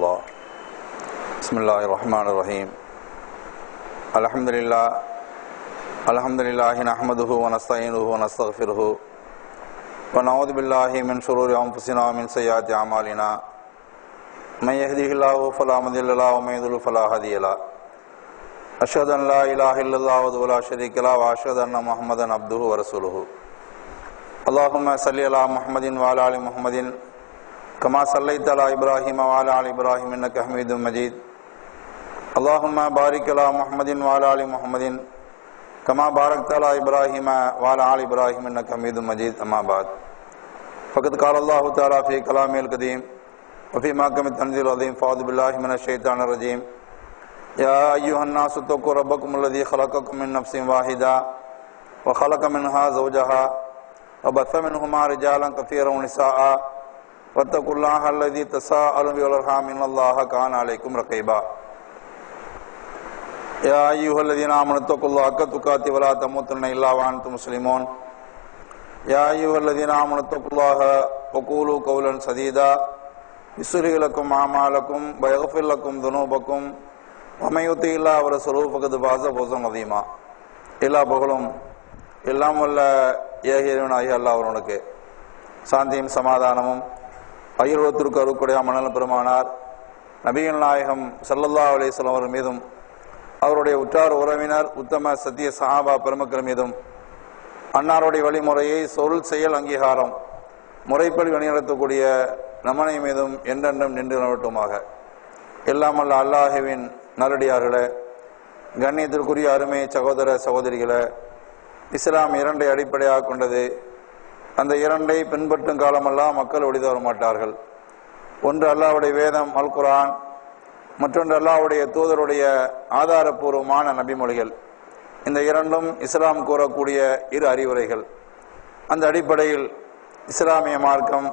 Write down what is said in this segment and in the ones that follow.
الله. بسم الله الرحمن الرحيم. الحمد لله نحمده ونستعينه ونستغفره ونعوذ بالله من شرور أنفسنا ومن سيئات أعمالنا. من يهده الله فلا مضل له ومن يضلل فلا هادي له. أشهد أن لا إله إلا الله وحده لا شريك له وأشهد أن محمدا عبده ورسوله. اللهم صل على محمد وعلى آل محمد كما صليت على إبراهيم وعلى آل إبراهيم إنك حميد مجيد. اللهم بارك على محمد وعلى آل محمد كما باركت على إبراهيم وعلى آل إبراهيم إنك حميد مجيد. أما بعد فقد قال الله تعالى في كلامه القديم وفي محكم التنزيل العظيم فأعوذ بالله من الشيطان الرجيم. يا أيها الناس اتقوا ربكم الذي خلقكم من نفس واحدة وخلق منها زوجها وبث منهما رجالا كثيرا ونساء واتقوا الله الذي تساءلون به والأرحام إن الله كان عليكم رقيبا. يا أيها الذين آمنوا اتقوا الله حق تقاته ولا تموتن إلا وأنتم مسلمون. يا أيها الذين آمنوا اتقوا الله وقولوا قولا سديدا يصلح لكم أعمالكم ويغفر لكم ذنوبكم ومن يطع الله ورسوله فقد فاز فوزا عظيما. எல்லா புகழும் எல்லாம் வல்ல ஏகீரனாகிய அல்லாஹ் ஒருவனுக்கு சாந்தியும் சமாதானமும் அகிலத்திற்கு அருள்குடைய மணல் பெருமானார் நபிகள் நாயகம் ஸல்லல்லாஹு அலைஹி வஸல்லம் அவர்கள் மீதும் அவருடைய உற்றார் உறவினர் உத்தம சத்திய சஹாபா பெருமக்கள் மீதும் அன்னாருடைய வழிமுறையை சொல் செயல் அங்கீகாரம் முறைப்படி வழிநடத்தக்கூடிய நம்மனை மீதும் என்றென்றும் நின்று நிலவட்டுமாக. எல்லாம் அல்ல அல்லாஹுவின் நல்லடியார்களே, கண்ணியத்திற்குரிய அருமை சகோதர சகோதரிகளே, இஸ்லாம் இரண்டை அடிப்படையாக கொண்டது. அந்த இரண்டை பின்பற்றும் காலமெல்லாம் மக்கள் ஒளித வர மாட்டார்கள். ஒன்று அல்லாஹ்வுடைய வேதம் அல் குர்ஆன், மற்றொன்று அல்லாஹ்வுடைய தூதருடைய ஆதாரபூர்வமான நபிமொழிகள். இந்த இரண்டும் இஸ்லாம் கூறக்கூடிய இரு அறிவுரைகள். அந்த அடிப்படையில் இஸ்லாமிய மார்க்கம்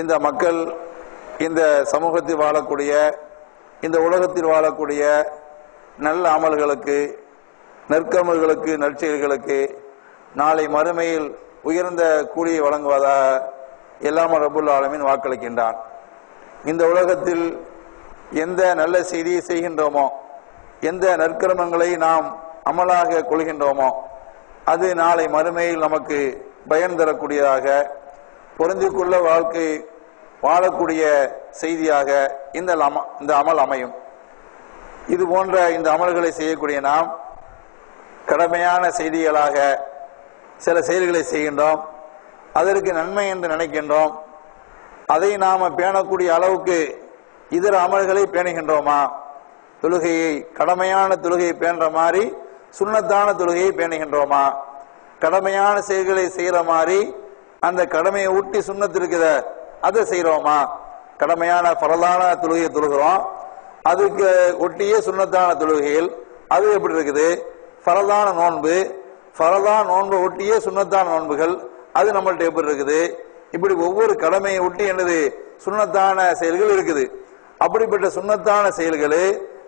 இந்த மக்கள் இந்த சமூகத்தில் வாழக்கூடிய இந்த உலகத்தில் வாழக்கூடிய நல்ல அமல்களுக்கு நற்கமல்களுக்கு நற்செயல்களுக்கு நாளை மறுமையில் உயர்ந்த கூலியை வழங்குவதாக எல்லாம் ரப்புல் ஆலமீன் வாக்களிக்கின்றான். இந்த உலகத்தில் எந்த நல்ல செய்தியை செய்கின்றோமோ, எந்த நற்கர்மங்களை நாம் அமலாக கொள்கின்றோமோ, அது நாளை மறுமையில் நமக்கு பயன் தரக்கூடியதாக பொருந்திக்குள்ள வாழ்க்கை வாழக்கூடிய செய்தியாக இந்த அமல் அமையும். இது போன்ற இந்த அமல்களை செய்யக்கூடிய நாம் கடமையான செய்திகளாக சில செயல்களை செய்கின்றோம். அதற்கு நன்மை என்று நினைக்கின்றோம். அதை நாம பேணக்கூடிய அளவுக்கு இதர அமல்களை பேணுகின்றோமா? தொழுகையை கடமையான தொழுகையை பேணுற மாதிரி சுன்னத்தான தொழுகையை பேணுகின்றோமா? கடமையான செயல்களை செய்யற மாதிரி அந்த கடமையை ஊட்டி சுன்னத்து இருக்குத அதை செய்யறோமா? கடமையான பரலான தொழுகையை தொழுகிறோம், அதுக்கு ஒட்டியே சுன்னத்தான தொழுகைகள் அது எப்படி இருக்குது? பரலான நோன்பு, பரலான நோன்பை ஒட்டியே சுன்னத்தான நோன்புகள் அது நம்மள்ட்ட எப்படி இருக்குது? இப்படி ஒவ்வொரு கடமையை ஒட்டி என்னது சுன்னத்தான செயல்கள் இருக்குது. அப்படிப்பட்ட சுன்னத்தான செயல்களு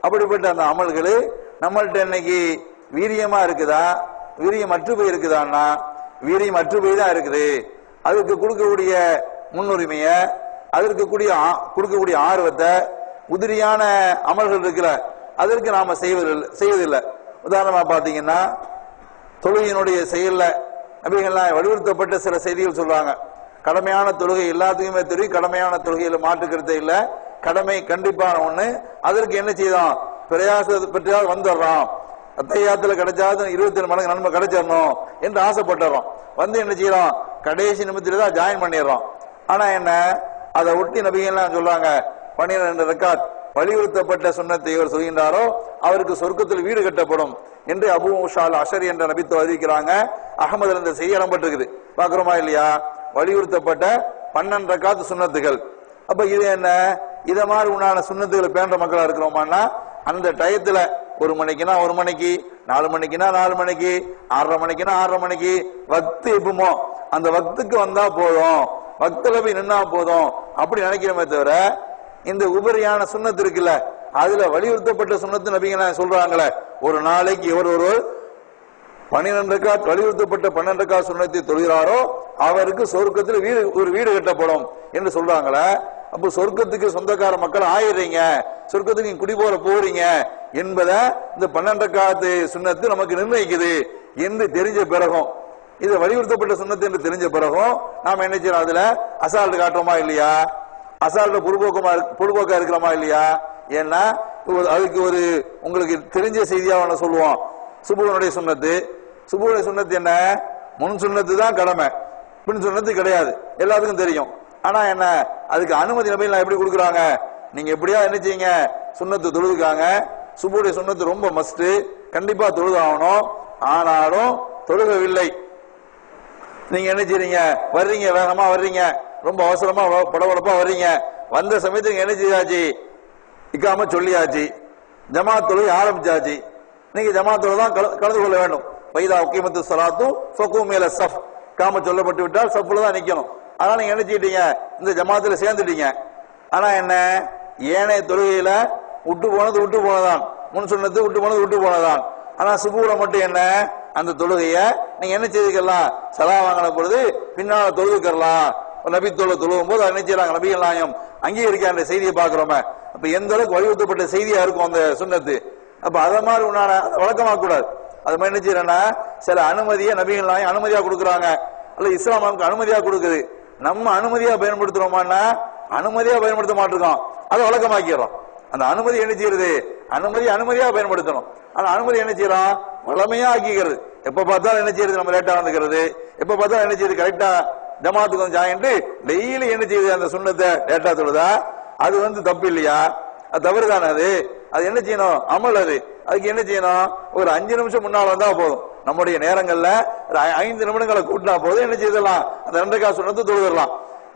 அப்படிப்பட்ட அந்த அமல்களு நம்மள்ட்ட இன்னைக்கு வீரியமா இருக்குதா? வீரியம் அற்று போய் இருக்குதான்னா வீரியம் அற்று போய் தான் இருக்குது. அதுக்கு கொடுக்கக்கூடிய முன்னுரிமைய, அதற்கு கொடுக்கக்கூடிய ஆர்வத்தை, உதிரியான அமல்கள் இருக்கிற அதற்கு நாம செய்வதில்லை. உதாரணமா பாத்தீங்கன்னா தொழுகையினுடைய செயல்ல அப்படிங்கலாம் வலியுறுத்தப்பட்ட சில செய்திகள் சொல்றாங்க. கடமையான தொழுகை எல்லாத்துக்குமே தெரியும், கடமையான தொழுகையில மாற்றுக்கிறதே இல்லை, கடமை கண்டிப்பான ஒண்ணு. அதற்கு என்ன செய்தோம்? பிரயாசத்தை பற்றியாவது வந்துடுறோம், அத்தையாத்துல கிடைச்சாது 27 மடங்கு நன்மை கிடைச்சிடணும் என்று ஆசைப்பட்டுறோம். வந்து என்ன செய்யறோம்? கடைசி நிமிடத்துல தான் ஜாயின் பண்ணிடுறோம். ஆனா என்ன, அதை ஒட்டி நபிகள்லாம் சொல்றாங்க 12 ரக்காத் வலியுறுத்தப்பட்ட சுன்னத்தை இவர் சொல்கின்றாரோ அவருக்கு சொர்க்கத்தில் வீடு கட்டப்படும் என்று அபூ மூஸா அல் அஷரி என்ற நபித்து அறிவிக்கிறாங்க. அகமதுல இந்த செய்தி இடம்பெற்றிருக்குது, பாக்குறோமா இல்லையா? வலியுறுத்தப்பட்ட 12 ரக்காத் சுன்னத்துகள். அப்ப இது என்ன, இத மாதிரி உண்டான சுன்னத்துகளை பேண்ட மக்களா இருக்கிறோமான்னா அந்த டயத்துல 1 மணிக்குனா 1 மணிக்கு, 4 மணிக்குனா 4 மணிக்கு, 6:30 மணிக்குனா 6:30 மணிக்கு வக்து எப்பமோ அந்த வக்துக்கு வந்தா போதும், வக்துல போய் நின்னா போதும் அப்படி நினைக்கிறோமே தவிர இந்த உபரியான சுன்னத்து இருக்குல்ல அதுல வலியுறுத்தப்பட்ட சுன்னத்து நபிங்க சொல்றாங்களே ஒரு நாளைக்கு ஒருவர் 12 ரக்காத் வலியுறுத்தப்பட்ட 12 ரக்காத் சுன்னத்தை தொழுகிறாரோ அவருக்கு சொர்க்கத்தில் ஒரு வீடு கட்டப்படும் என்று சொல்றாங்களே. அப்ப சொர்க்கத்துக்கு சொந்தக்கார மக்கள் ஆயிடுறீங்க, சொர்க்கத்துக்கு நீங்க குடி போறீங்க என்பதை இந்த 12 ரக்காத்து சுன்னத்து நமக்கு நிர்ணயிக்குது என்று தெரிஞ்ச பிறகும், இது வலியுறுத்தப்பட்ட சுன்னத்து என்று தெரிஞ்ச பிறகும் நாம என்ன செய்யறோம்? அதுல அசால்ட் காட்டுறோமா இல்லையா? அசால்ட் பொழுதுபோக்கா இருக்கிறோமா இல்லையா? ஏன்னா அதுக்கு ஒரு உங்களுக்கு தெரிஞ்ச செய்தியா ஒண்ணு சொல்லுவோம். சுபுனுடைய சுன்னத்து, சுபுனுடைய சுன்னத்து என்ன? முன் சுன்னத்து தான் கடமை, பின் சுன்னத்து கிடையாது, எல்லாத்துக்கும் தெரியும். ஆனா என்ன, அதுக்கு அனுமதி நபிகள் எப்படி கொடுக்குறாங்க? நீங்க எப்படியா என்ன செய்யுங்க, சுன்னத்து தொழுதுக்காங்க. சுபுடைய சுன்னத்து ரொம்ப மஸ்ட், கண்டிப்பா தொழுது ஆகணும். ஆனாலும் தொழுகவில்லை, நீங்க என்ன செய்றீங்க? வர்றீங்க, வேகமா வர்றீங்க, ரொம்ப அவசரமா படபடப்பா வர்றீங்க. வந்த சமயத்துக்கு என்ன செய்யாச்சு? இக்காம சொல்லியாச்சு, ஜமாத் தொழுகை ஆரம்பிச்சாச்சு. நீங்க ஜமாத் தொழுகை தான் கலந்து கொள்ள வேண்டும். வைதா உக்கீமத்து ஸலாத்து ஃபகூமு இலா ஸஃப், காம சொல்லப்பட்டு விட்டால் சஃப்ல தான் நிக்கணும். அதனால நீங்க என்ன செய்யட்டீங்க? இந்த ஜமாத்துல சேர்ந்துட்டீங்க. ஆனா என்ன, ஏனைய தொழுகையில விட்டு போனதான், முன் சுன்னத்து விட்டு போனதான். ஆனா சுபூல மட்டும் என்ன, அந்த தொழுகைய நீங்க என்ன செய்துக்கலாம்? சலாம் வாங்கின பொழுது பின்னால தொழுதுக்கலாம். நபி தொழுவும் போது என்ன செய்யறாங்க? நபிகள் நாயம் அங்கீகரிக்க அந்த செய்தியை பாக்குறோமே. அப்ப எந்த அளவுக்கு வலியுறுத்தப்பட்ட செய்தியா இருக்கும் அந்த சுன்னத்து. அப்ப அத மாதிரி உண்டான வழக்கமா கூடாது. அது மாதிரி என்ன செய்யறேன்னா, சில அனுமதியை நபிகள் நாயம் அனுமதியா கொடுக்குறாங்க, அல்ல இஸ்லாம் நமக்கு அனுமதியா கொடுக்குது. நம்ம அனுமதியா பயன்படுத்துறோமான்னா அனுமதியா பயன்படுத்த மாட்டிருக்கோம், அதை வழக்கமாக்கிறோம். அந்த அனுமதி என்ன செய்யறது? அனுமதியா பயன்படுத்தணும். ஆனா அனுமதி என்ன செய்யறோம்? வளமையா ஆக்கிக்கிறது. எப்ப பார்த்தாலும் என்ன செய்யறது? நம்ம லேட்டா வந்துக்கிறது. எப்ப பார்த்தாலும் என்ன செய்யுது? கரெக்டா ஜமாத்துக்கு வந்து ஜாயின்ட்டு டெய்லி என்ன செய்யுது? அந்த சுன்னத்தை லேட்டா சொல்லுதா? அது தப்பு இல்லையா? அது தவறு தானே. அது என்ன செய்யணும்? அமல். அதுக்கு என்ன செய்யணும்? ஒரு 5 நிமிஷம் முன்னால வந்தா போதும். நம்முடைய நேரங்கள்ல 5 நிமிடங்களை கூட்டினா போதும். என்ன செய்யலாம்? அந்த 2 ரக்காத் சுன்னத்து தொழுதலாம்.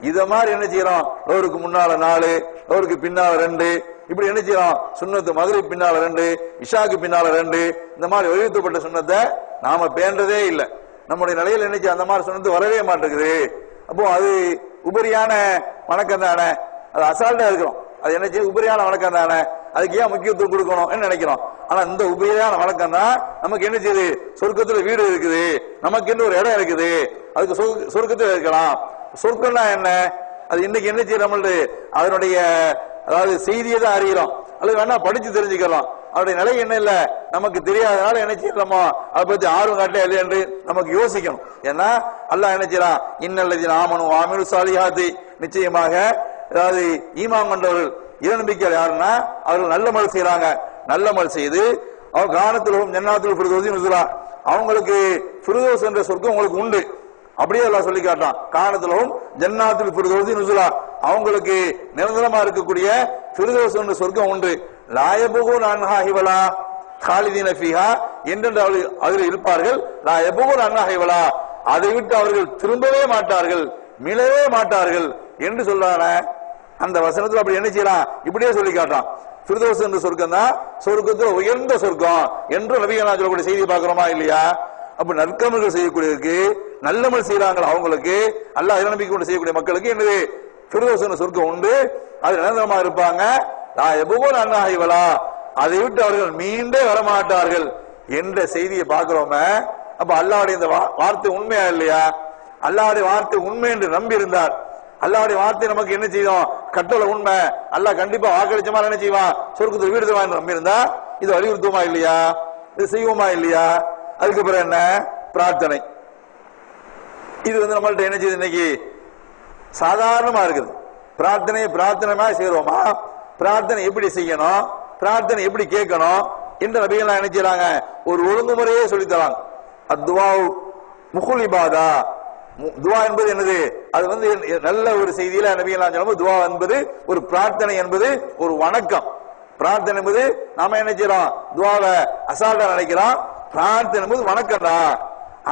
இத மாதிரி என்ன செய்யறோம்? லோருக்கு முன்னால 4, லோருக்கு பின்னால 2, இப்படி என்ன செய்யறோம்? சுன்னத்து மக்ரிப் பின்னால 2, இஷாக்கு பின்னால 2, இந்த மாதிரி வலியுறுத்தப்பட்ட சுன்னத்தை நாம பேண்டதே இல்லை. நம்முடைய நிலையில் என்ன செய்ய? அந்த மாதிரி சுன்னத்து வரவே மாட்டேங்குது. அப்போ அது உபரியான வணக்கம் தானே, அது அசால்ட்டா இருக்கிறோம். அது என்ன செய்ய? உபரியான வணக்கம் தானே, அதுக்கு ஏன் முக்கியத்துவம் கொடுக்கணும் நினைக்கிறோம். ஆனா இந்த உபரியான வணக்கம் தான் நமக்கு என்ன செய்யுது? சொர்க்கத்துல வீடு இருக்குது, நமக்கு என்ன ஒரு இடம் இருக்குது, அதுக்கு சொர்க்கத்துல இருக்கலாம். சொர்க்கம்னா என்ன? அது இன்னைக்கு என்ன செய்ய? நம்மளுடைய அதனுடைய அதாவது செய்தியை தான் அறிகிறோம், அல்லது வேணா படிச்சு தெரிஞ்சுக்கலாம். அவருடைய நிலை என்ன இல்ல நமக்கு தெரியாதனால என்ன செய்யலாமோ அதை பத்தி ஆர்வம் காட்ட இல்லை என்று நமக்கு யோசிக்கணும். ஏன்னா அல்லாஹ் என்ன செய்யறான்? இன்னல்லதீன ஆமனு வஅமிலு ஸாலிஹாத்தி, நிச்சயமாக அதாவது ஈமான் கொண்டவர்கள், இறைநம்பிக்கையாளர் யாருன்னா அவர்கள் நல்ல மல் செய்யறாங்க. நல்ல மல் செய்து அவர் கானத்திலும் ஜன்னாத்துல் ஃபிர்தௌஸி நுஸுலா, அவங்களுக்கு ஃபிர்தௌஸ் என்ற சொர்க்கம் உங்களுக்கு உண்டு. அப்படியே அல்லாஹ் சொல்லி காட்டான், கானத்திலும் ஜன்னாத்துல் ஃபிர்தௌஸி நுஸுலா, அவங்களுக்கு நிரந்தரமா இருக்கக்கூடிய ஃபிர்தௌஸ் என்ற சொர்க்கம் உண்டு. லா யபூன அன்ஹா ஹிவலா காலிதீன ஃபீஹா, என்றென்று அதில் இருப்பார்கள். லா யபூன அன்ஹா ஹிவலா, அதை விட்டு அவர்கள் திரும்பவே மாட்டார்கள், மீளவே மாட்டார்கள் என்று சொல்றான. அந்த வசனத்துல அப்படி என்ன செய்யலாம்? இப்படியே சொல்லி காட்டான். ஃபிர்தௌஸ் என்ற சொர்க்கம் தான் சொர்க்கத்துல உயர்ந்த சொர்க்கம் என்று நபிகள் சொல்லக்கூடிய செய்தி பார்க்கிறோமா இல்லையா? அப்ப நற்கர்மங்கள் செய்யக்கூடியவருக்கு, நல்லமல் செய்யறாங்களா அவங்களுக்கு, அல்லாஹ் இறைநம்பிக்கை கொண்டு செய்யக்கூடிய மக்களுக்கு என்னது? ஃபிர்தௌஸ் என்ற சொர்க்கம் உண்டு, அது நிரந்தரமா இருப்பாங்க. அதை விட்டு அவர்கள் மீண்டே வரமாட்டார்கள் என்ற செய்தியை பார்க்கிறோமே. அப்ப அல்லாஹ்வுடைய இந்த வார்த்தை உண்மையா இல்லையா? அல்லாஹ்வுடைய வார்த்தை உண்மை என்று நம்பி இருந்தார், அல்லாஹ்வுடைய வார்த்தை நமக்கு என்ன செய்யும்? கட்டளை உண்மை, அல்லாஹ் கண்டிப்பா வாக்களிச்ச மாதிரி என்ன செய்வான்? சொர்க்கத்துக்கு வீடு தருவான் நம்பி இருந்தா இது வலியுறுத்துமா இல்லையா? இது செய்வோமா இல்லையா? அதுக்கப்புறம் என்ன? பிரார்த்தனை. இது நம்மள்ட்ட என்ன செய்யுது? இன்னைக்கு சாதாரணமா இருக்குது. பிரார்த்தனை செய்யறோமா? பிரார்த்தனை எப்படி செய்யணும், பிரார்த்தனை எப்படி கேட்கணும் என்று நபிகள் என்ன செய்யறாங்க? ஒரு ஒழுங்குமுறையே சொல்லித்தராங்க. அத்துவா முகுல் இபாதா, துவா என்பது என்னது? அது நல்ல ஒரு செய்தியில நபிகள் சொல்லும்போது துவா என்பது ஒரு பிரார்த்தனை என்பது ஒரு வணக்கம். பிரார்த்தனை என்பது நாம என்ன செய்யறோம்? துவாவை அசால்ட்டா நினைக்கிறோம். பிரார்த்தனை என்பது வணக்கம் தான்.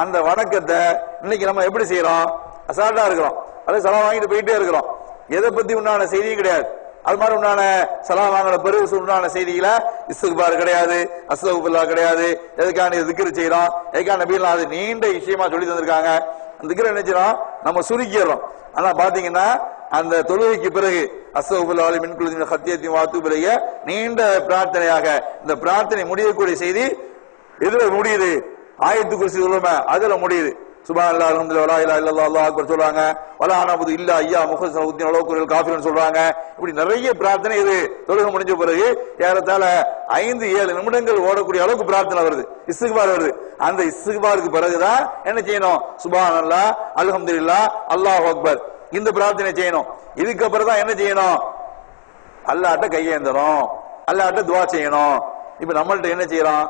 அந்த வணக்கத்தை இன்னைக்கு நம்ம எப்படி செய்யறோம்? அசால்ட்டா இருக்கிறோம், அல்லது சலாம் வாங்கிட்டு போயிட்டே இருக்கிறோம். எதை பத்தி உண்டான செய்தியும் கிடையாது. அது மாதிரி உண்டான சலாம் வாங்கின பிறகு உண்டான செய்தியில இஸ்திக்பார் கிடையாது, அஸ்தக்ஃபிருல்லாஹ் கிடையாது. எதுக்கான திக்ர் செய்யறோம், எதுக்கான நபிகள் அது நீண்ட விஷயமா சொல்லி தந்திருக்காங்க. அந்த திக்ர் என்ன செய்யறோம்? நம்ம சுருக்கிடுறோம். ஆனா பாத்தீங்கன்னா அந்த தொழுகைக்கு பிறகு அஸ்தக்ஃபிருல்லாஹ் மின் குல்லி ஹத்தியத்தின் வாத்து பிறகு நீண்ட பிரார்த்தனையாக இந்த பிரார்த்தனை முடியக்கூடிய செய்தி எதுல முடியுது? ஆயத்து குர்சி சொல்லுமே அதுல முடியுது. சுப்ஹானல்லாஹ் அல்ஹம்துலில்லாஹ் லா இலாஹா இல்லல்லாஹ் அல்லாஹ் அக்பர் சொல்றாங்க. வலா நஅபுது இல்லா இய்யா முஹ்லிஸீன லஹுத்தீன் வலவ் குரிஹல் காஃபிரூன் சொல்றாங்க. இப்படி நிறைய பிரார்த்தனை இது தொழுகை முடிஞ்ச பிறகு ஏறத்தாழ 5-7 நிமிடங்கள் ஓடக்கூடிய அளவுக்கு பிரார்த்தனை வருது, இஸ்திக்பார் வருது. அந்த இஸ்திக்பாருக்கு பிறகுதான் என்ன செய்யணும்? சுப்ஹானல்லாஹ் அல்ஹம்துலில்லாஹ் அல்லாஹு அக்பர் இந்த பிரார்த்தனை செய்யணும். இதுக்கப்புறம் தான் என்ன செய்யணும்? அல்லாஹ்ட்ட கையேந்தணும், அல்லாஹ்ட்ட துஆ செய்யணும். இப்ப நம்மள்ட்ட என்ன செய்யறோம்?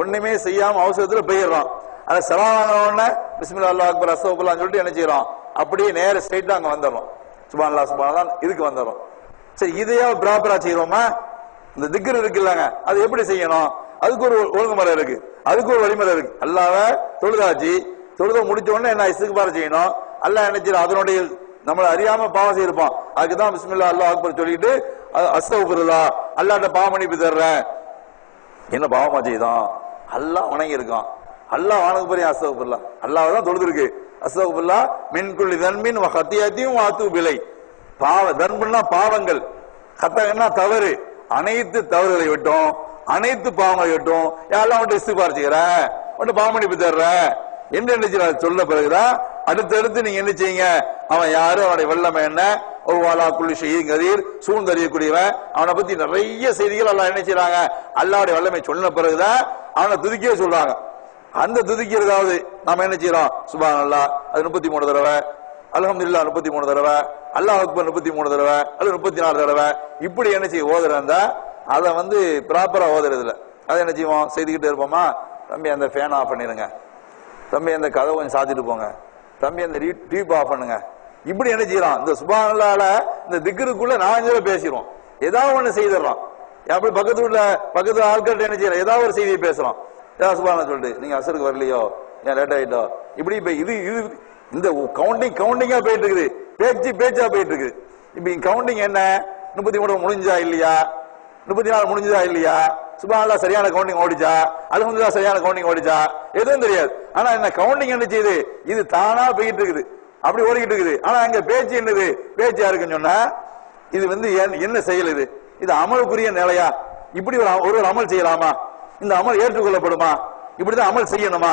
ஒண்ணுமே செய்யாம அவசரத்துல போயிடுறோம். அத சலாமான உடனே பிஸ்மில்லாஹ் அல்லாஹ் அக்பர் அஸ்தக்ஃபிருல்லாஹ் சொல்லிட்டு என்ன செய்யறோம்? அப்படியே நேர ஸ்ட்ரைட்டா அங்க வந்துடுறோம். சுப்ஹானல்லாஹ் சுப்ஹானல்லாஹ் இதுக்கு வந்துடுறோம். சரி, இதையா ப்ராப்பரா செய்யறோமா? இந்த திக்ர் இருக்குல்லங்க, அது எப்படி செய்யணும்? அதுக்கு ஒரு ஒழுங்குமுறை இருக்கு, அதுக்கு ஒரு வழிமுறை இருக்கு. அல்லாஹ்வை தொழுத முடிச்ச உடனே என்ன இஸ்திக்பார் செய்யணும். அல்லாஹ் என்ன செய்யணும்? அதனுடைய நம்மள அறியாம பாவம் செய்யிருப்போம், அதுக்குதான் பிஸ்மில்லாஹ் அல்லாஹ் அக்பர் சொல்லிட்டு அஸ்தக்ஃபிருல்லாஹ் அல்லாஹ்ட்ட பாவ மன்னிப்பு தர்றேன். என்ன பாவமா செய்தான்? அல்லாஹ் வணங்கி இருக்கான், அல்லாஹ் வணங்க போறிய அஸ்தக்ஃபிருல்லாஹ், அல்லாஹ் தான் தொழுது இருக்கு. அஸ்தக்ஃபிருல்லாஹ் மின் குல்லி தன்பின் வ ஹத்தியத்தின் வ அத்தூபு இலைஹ். தன்புன்னா பாவங்கள், ஹத்தன்னா தவறு, அனைத்து தவறுகளை விட்டோம், அனைத்து பாவங்களை விட்டோம் யாரெல்லாம் வந்து இஸ்திக்பார் செய்யறேன், வந்து பாவ மன்னிப்பு தர்றேன் என்று என்ன செய்யறாரு சொல்ல பிறகுதான் அடுத்தடுத்து நீங்க என்ன செய்யுங்க? அவன் யாரு, அவனுடைய வெள்ளமை என்ன, ஒரு வாலா குள்ளி ஷஹீன் கதீர் சூழ்ந்தறியக்கூடியவன், அவனை பத்தி நிறைய செய்திகள் அல்லாஹ் என்ன செய்யறாங்க? அல்லாஹ்வுடைய வல்லமை சொன்ன பிறகுதான் அவனை துதிக்கவே சொல்றாங்க. அந்த துதிக்கிறதாவது நாம என்ன செய்யறோம்? சுப்ஹானல்லாஹ் அது 33 தடவை, அல்ஹம்துலில்லாஹ் 33 தடவை, அல்லாஹ் அக்பர் 33 தடவை, அது 34 தடவை, இப்படி என்ன செய்ய ஓதுறா அதை வந்து ப்ராப்பரா ஓதுறது இல்ல. அதை என்ன செய்வோம்? செய்துக்கிட்டே இருப்போமா? தம்பி அந்த ஃபேன் ஆஃப் பண்ணிருங்க, தம்பி அந்த கதவை கொஞ்சம் சாத்திட்டு போங்க, தம்பி அந்த டியூப் ஆஃப் பண்ணுங்க. இப்படி என்ன செய்யறோம்? இந்த சுப்ஹானல்லாஹ்ல இந்த திக்ருக்குள்ள 4 தடவை பேசிடுவோம், ஏதாவது ஒண்ணு செய்திடறோம். அப்படி பக்கத்து ஆட்கள்கிட்ட என்ன செய்யறோம்? ஏதாவது ஒரு செய்தியை பேசுறோம். ஏதாவது சுப்ஹானல்லாஹ் சொல்லிட்டு நீங்க அசருக்கு வரலையோ, ஏன் லேட் ஆயிட்டோ, இப்படி இது இந்த கவுண்டிங்கா போயிட்டு இருக்குது, பேச்சா போயிட்டு இருக்குது. இப்ப கவுண்டிங் என்ன? 33 முடிஞ்சா இல்லையா, 34 முடிஞ்சதா இல்லையா, சுப்ஹானல்லாஹ் சரியான கவுண்டிங் ஓடிச்சா, அல்ஹம்துலில்லாஹ் சரியான கவுண்டிங் ஓடிச்சா, எதுவும் தெரியாது. ஆனா என்ன கவுண்டிங் என்ன செய்யுது? இது தானா போயிட்டு இருக்குது, அப்படி ஓடிக்கிட்டு இருக்குது. ஆனா அங்க பேச்சு என்னது? பேச்சா இருக்குன்னு சொன்னா இது வந்து என்ன செயல்? இது அமலுக்குரிய நிலையா? இப்படி ஒரு அமல் செய்யலாமா? இந்த அமல் ஏற்றுக்கொள்ளப்படுமா? இப்படிதான் அமல் செய்யணுமா?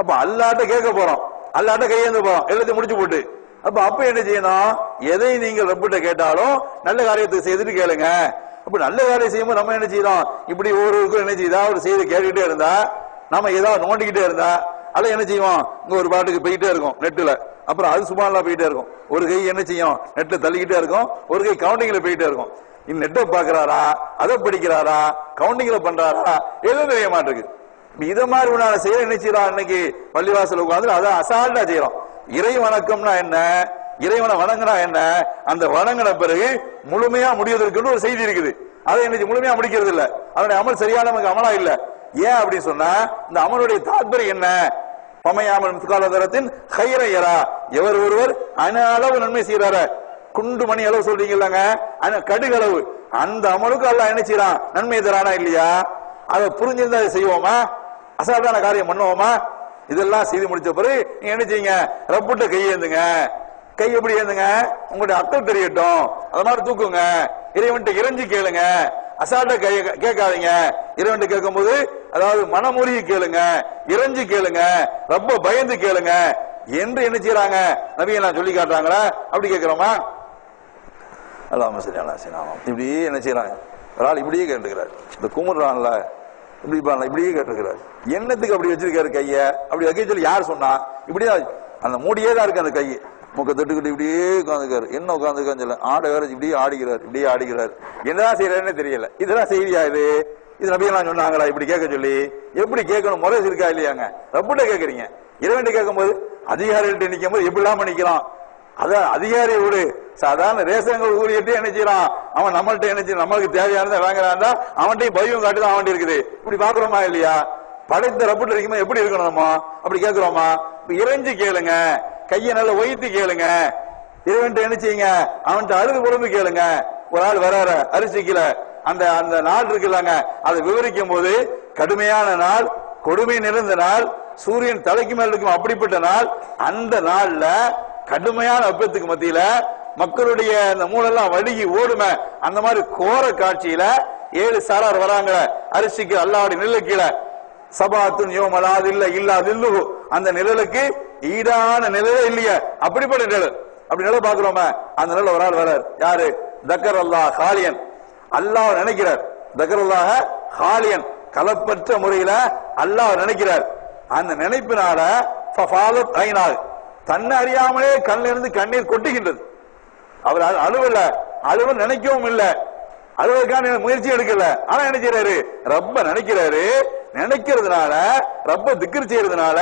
அப்ப அல்லாஹ்ட்ட கேட்க போறோம், அல்லாஹ்ட்ட கையேந்த போறோம், எல்லாத்தையும் முடிச்சு போட்டு. அப்ப என்ன செய்யணும்? எதை நீங்கள் ரப்பிட்ட கேட்டாலும் நல்ல காரியத்தை செய்துட்டு கேளுங்க. அப்ப நல்ல காரியம் செய்யும்போது நம்ம என்ன செய்யறோம்? இப்படி ஒருவருக்கும் என்ன செய்தா ஒரு செய்தி கேட்டுக்கிட்டே இருந்தா, நம்ம ஏதாவது நோண்டிக்கிட்டே இருந்தா, அதை என்ன செய்வோம்? இங்க ஒரு பாட்டுக்கு போயிட்டே இருக்கும் நெட்டுல, அப்புறம் அது சுப்ஹானல்லாஹ் போயிட்டே இருக்கும். ஒரு கை என்ன செய்யும்? நெட்ல தள்ளிக்கிட்டே இருக்கும், ஒரு கை கவுண்டிங்ல போயிட்டே இருக்கும். நெட்டை பாக்குறாரா, அதை படிக்கிறாரா, கவுண்டிங்ல பண்றாரா, எதுவும் தெரிய மாட்டேங்குது. இத மாதிரி உன்னால செய்ய என்ன செய்யறோம்? இன்னைக்கு பள்ளிவாசல் உட்கார்ந்து அதை அசால்ட்டா செய்யறோம். இறை வணக்கம்னா என்ன? இறைவனை வணங்கினா என்ன? அந்த வணங்கின பிறகு முழுமையா முடிவதற்கு ஒரு செய்தி இருக்குது, அதை இன்னைக்கு முழுமையா முடிக்கிறது இல்ல. அதனுடைய அமல் சரியான நமக்கு அமலா இல்ல. ஏன் அப்படின்னு சொன்னா இந்த அமலுடைய தாத்பரியம் என்ன? பமையாமல் முத்காலதரத்தின் ஹைரையரா, எவர் ஒருவர் அணு அளவு நன்மை செய்யறாரு, குண்டு மணி அளவு சொல்றீங்களாங்க, கடுகு அளவு, அந்த அமலுக்கு அல்லாஹ் என்ன செய்யறான்? நன்மை தரானா இல்லையா? அதை புரிஞ்சிருந்தா அதை செய்வோமா? அசால்ட்டான காரியம் பண்ணுவோமா? இதெல்லாம் செய்து முடிச்ச பிறகு நீங்க என்ன செய்யுங்க? ரப்பிட்ட கையேந்துங்க. கை எப்படி ஏந்துங்க? உங்களுடைய அர்த்தம் தெரியட்டும், அது மாதிரி தூக்குங்க. இறைவன்ட்ட இறைஞ்சி கேளுங்க, அசால்ட்டா கேட்காதீங்க. இறைவன்ட்ட கேட்கும் போது அதாவது மனமொழியை கேளுங்க, இறைஞ்சி கேளுங்க, ரொம்ப பயந்து கேளுங்க என்று என்ன செய்யறாங்க? நபியை நான் சொல்லி காட்டுறாங்களா? அப்படி கேட்கிறோமா? அல்லாஹ் சரி அல்லாஹ் சரி ஆமாம். இப்படி என்ன செய்யறாங்க? ஒரு ஆள் இப்படியே கேட்டுக்கிறார், இந்த குமுறான்ல இப்படியே கேட்டுக்கிறார். என்னத்துக்கு அப்படி வச்சிருக்காரு கைய? அப்படி வைக்க சொல்லி யார் சொன்னா? இப்படிதான் அந்த மூடியே தான் இருக்கு அந்த கையை, முக்க தொட்டுக்கிட்டு இப்படியே உட்காந்துக்காரு. என்ன உட்காந்துக்கான்னு சொல்ல, ஆட வேற இப்படியே ஆடிக்கிறார். என்னதான் செய்யறாருன்னு தெரியல. இதெல்லாம் செய்தியா? இது நபியெல்லாம் சொன்னாங்களா இப்படி கேட்க சொல்லி? எப்படி கேட்கணும்? முறை இருக்கா இல்லையாங்க? ரப்பிட்ட கேட்கறீங்க. இறைவன்ட்ட கேட்கும் போது அதிகாரிகிட்ட நிற்கும் போது எப்படிலாம் நிக்கலாம்? அதான் அதிகாரி விடு, சாதாரண ரேஷன்கள் ஊழியர்கிட்ட என்ன செய்யறான்? அவன் நம்மள்ட்ட என்ன செய்ய, நம்மளுக்கு தேவையானதை வாங்குறான்டா, அவன்கிட்டையும் பையும் காட்டுதான் அவன்கிட்ட இருக்குது. இப்படி பாக்குறோமா இல்லையா? படைத்த ரப்பிட்ட இருக்கும்போது எப்படி இருக்கணும் நம்ம? அப்படி கேட்கிறோமா? இறைஞ்சி கேளுங்க, கையை நல்லா ஒய்த்து கேளுங்க. இறைவன்ட்ட என்ன செய்யுங்க? அவன்கிட்ட அழுது குழம்பு கேளுங்க. ஒரு ஆள் வராரு அரிசிக்கல, அந்த அந்த நாள் இருக்குல்லாங்க, அதை விவரிக்கும் போது கடுமையான நாள், கொடுமை நிறைந்த நாள், சூரியன் தலைக்கு மேல் இருக்கும் அப்படிப்பட்ட நாள். அந்த நாள்ல கடுமையான வெப்பத்துக்கு மத்தியில மக்களுடைய அந்த மூளெல்லாம் வழுகி ஓடுமே, அந்த மாதிரி கோர காட்சியில 7 சாரார் வராங்க அரிசிக்கு அல்லாஹ்வுடைய நிழலுக்கு கீழ. சபாத்துன் யோமலாது இல்ல இல்லா தில்லுஹு, அந்த நிழலுக்கு ஈடான நிழலே இல்லையே, அப்படிப்பட்ட நிழல். அப்படி நிழல் பாக்குறோமே, அந்த நிழல் ஒரு ஆள் வரார். யாரு? தக்கர் அல்லாஹ் ஹாலியன், அல்லாஹ் நினைக்கிறார். தக்கர் அல்லாஹ் ஹாலியன், கலப்பற்ற முறையில அல்லாஹ் நினைக்கிறார். அந்த நினைப்பினால தன்னை அறியாமலே கண்ணில் இருந்து கண்ணீர் கொட்டுகின்றது. அவர் அழுவல, அழுவ நினைக்கவும் இல்லை, அழுவதற்கான முயற்சி எடுக்கல. ஆனா என்ன செய்யறாரு? ரப்ப நினைக்கிறாரு. நினைக்கிறதுனால, ரப்ப திக்ர் செய்யறதுனால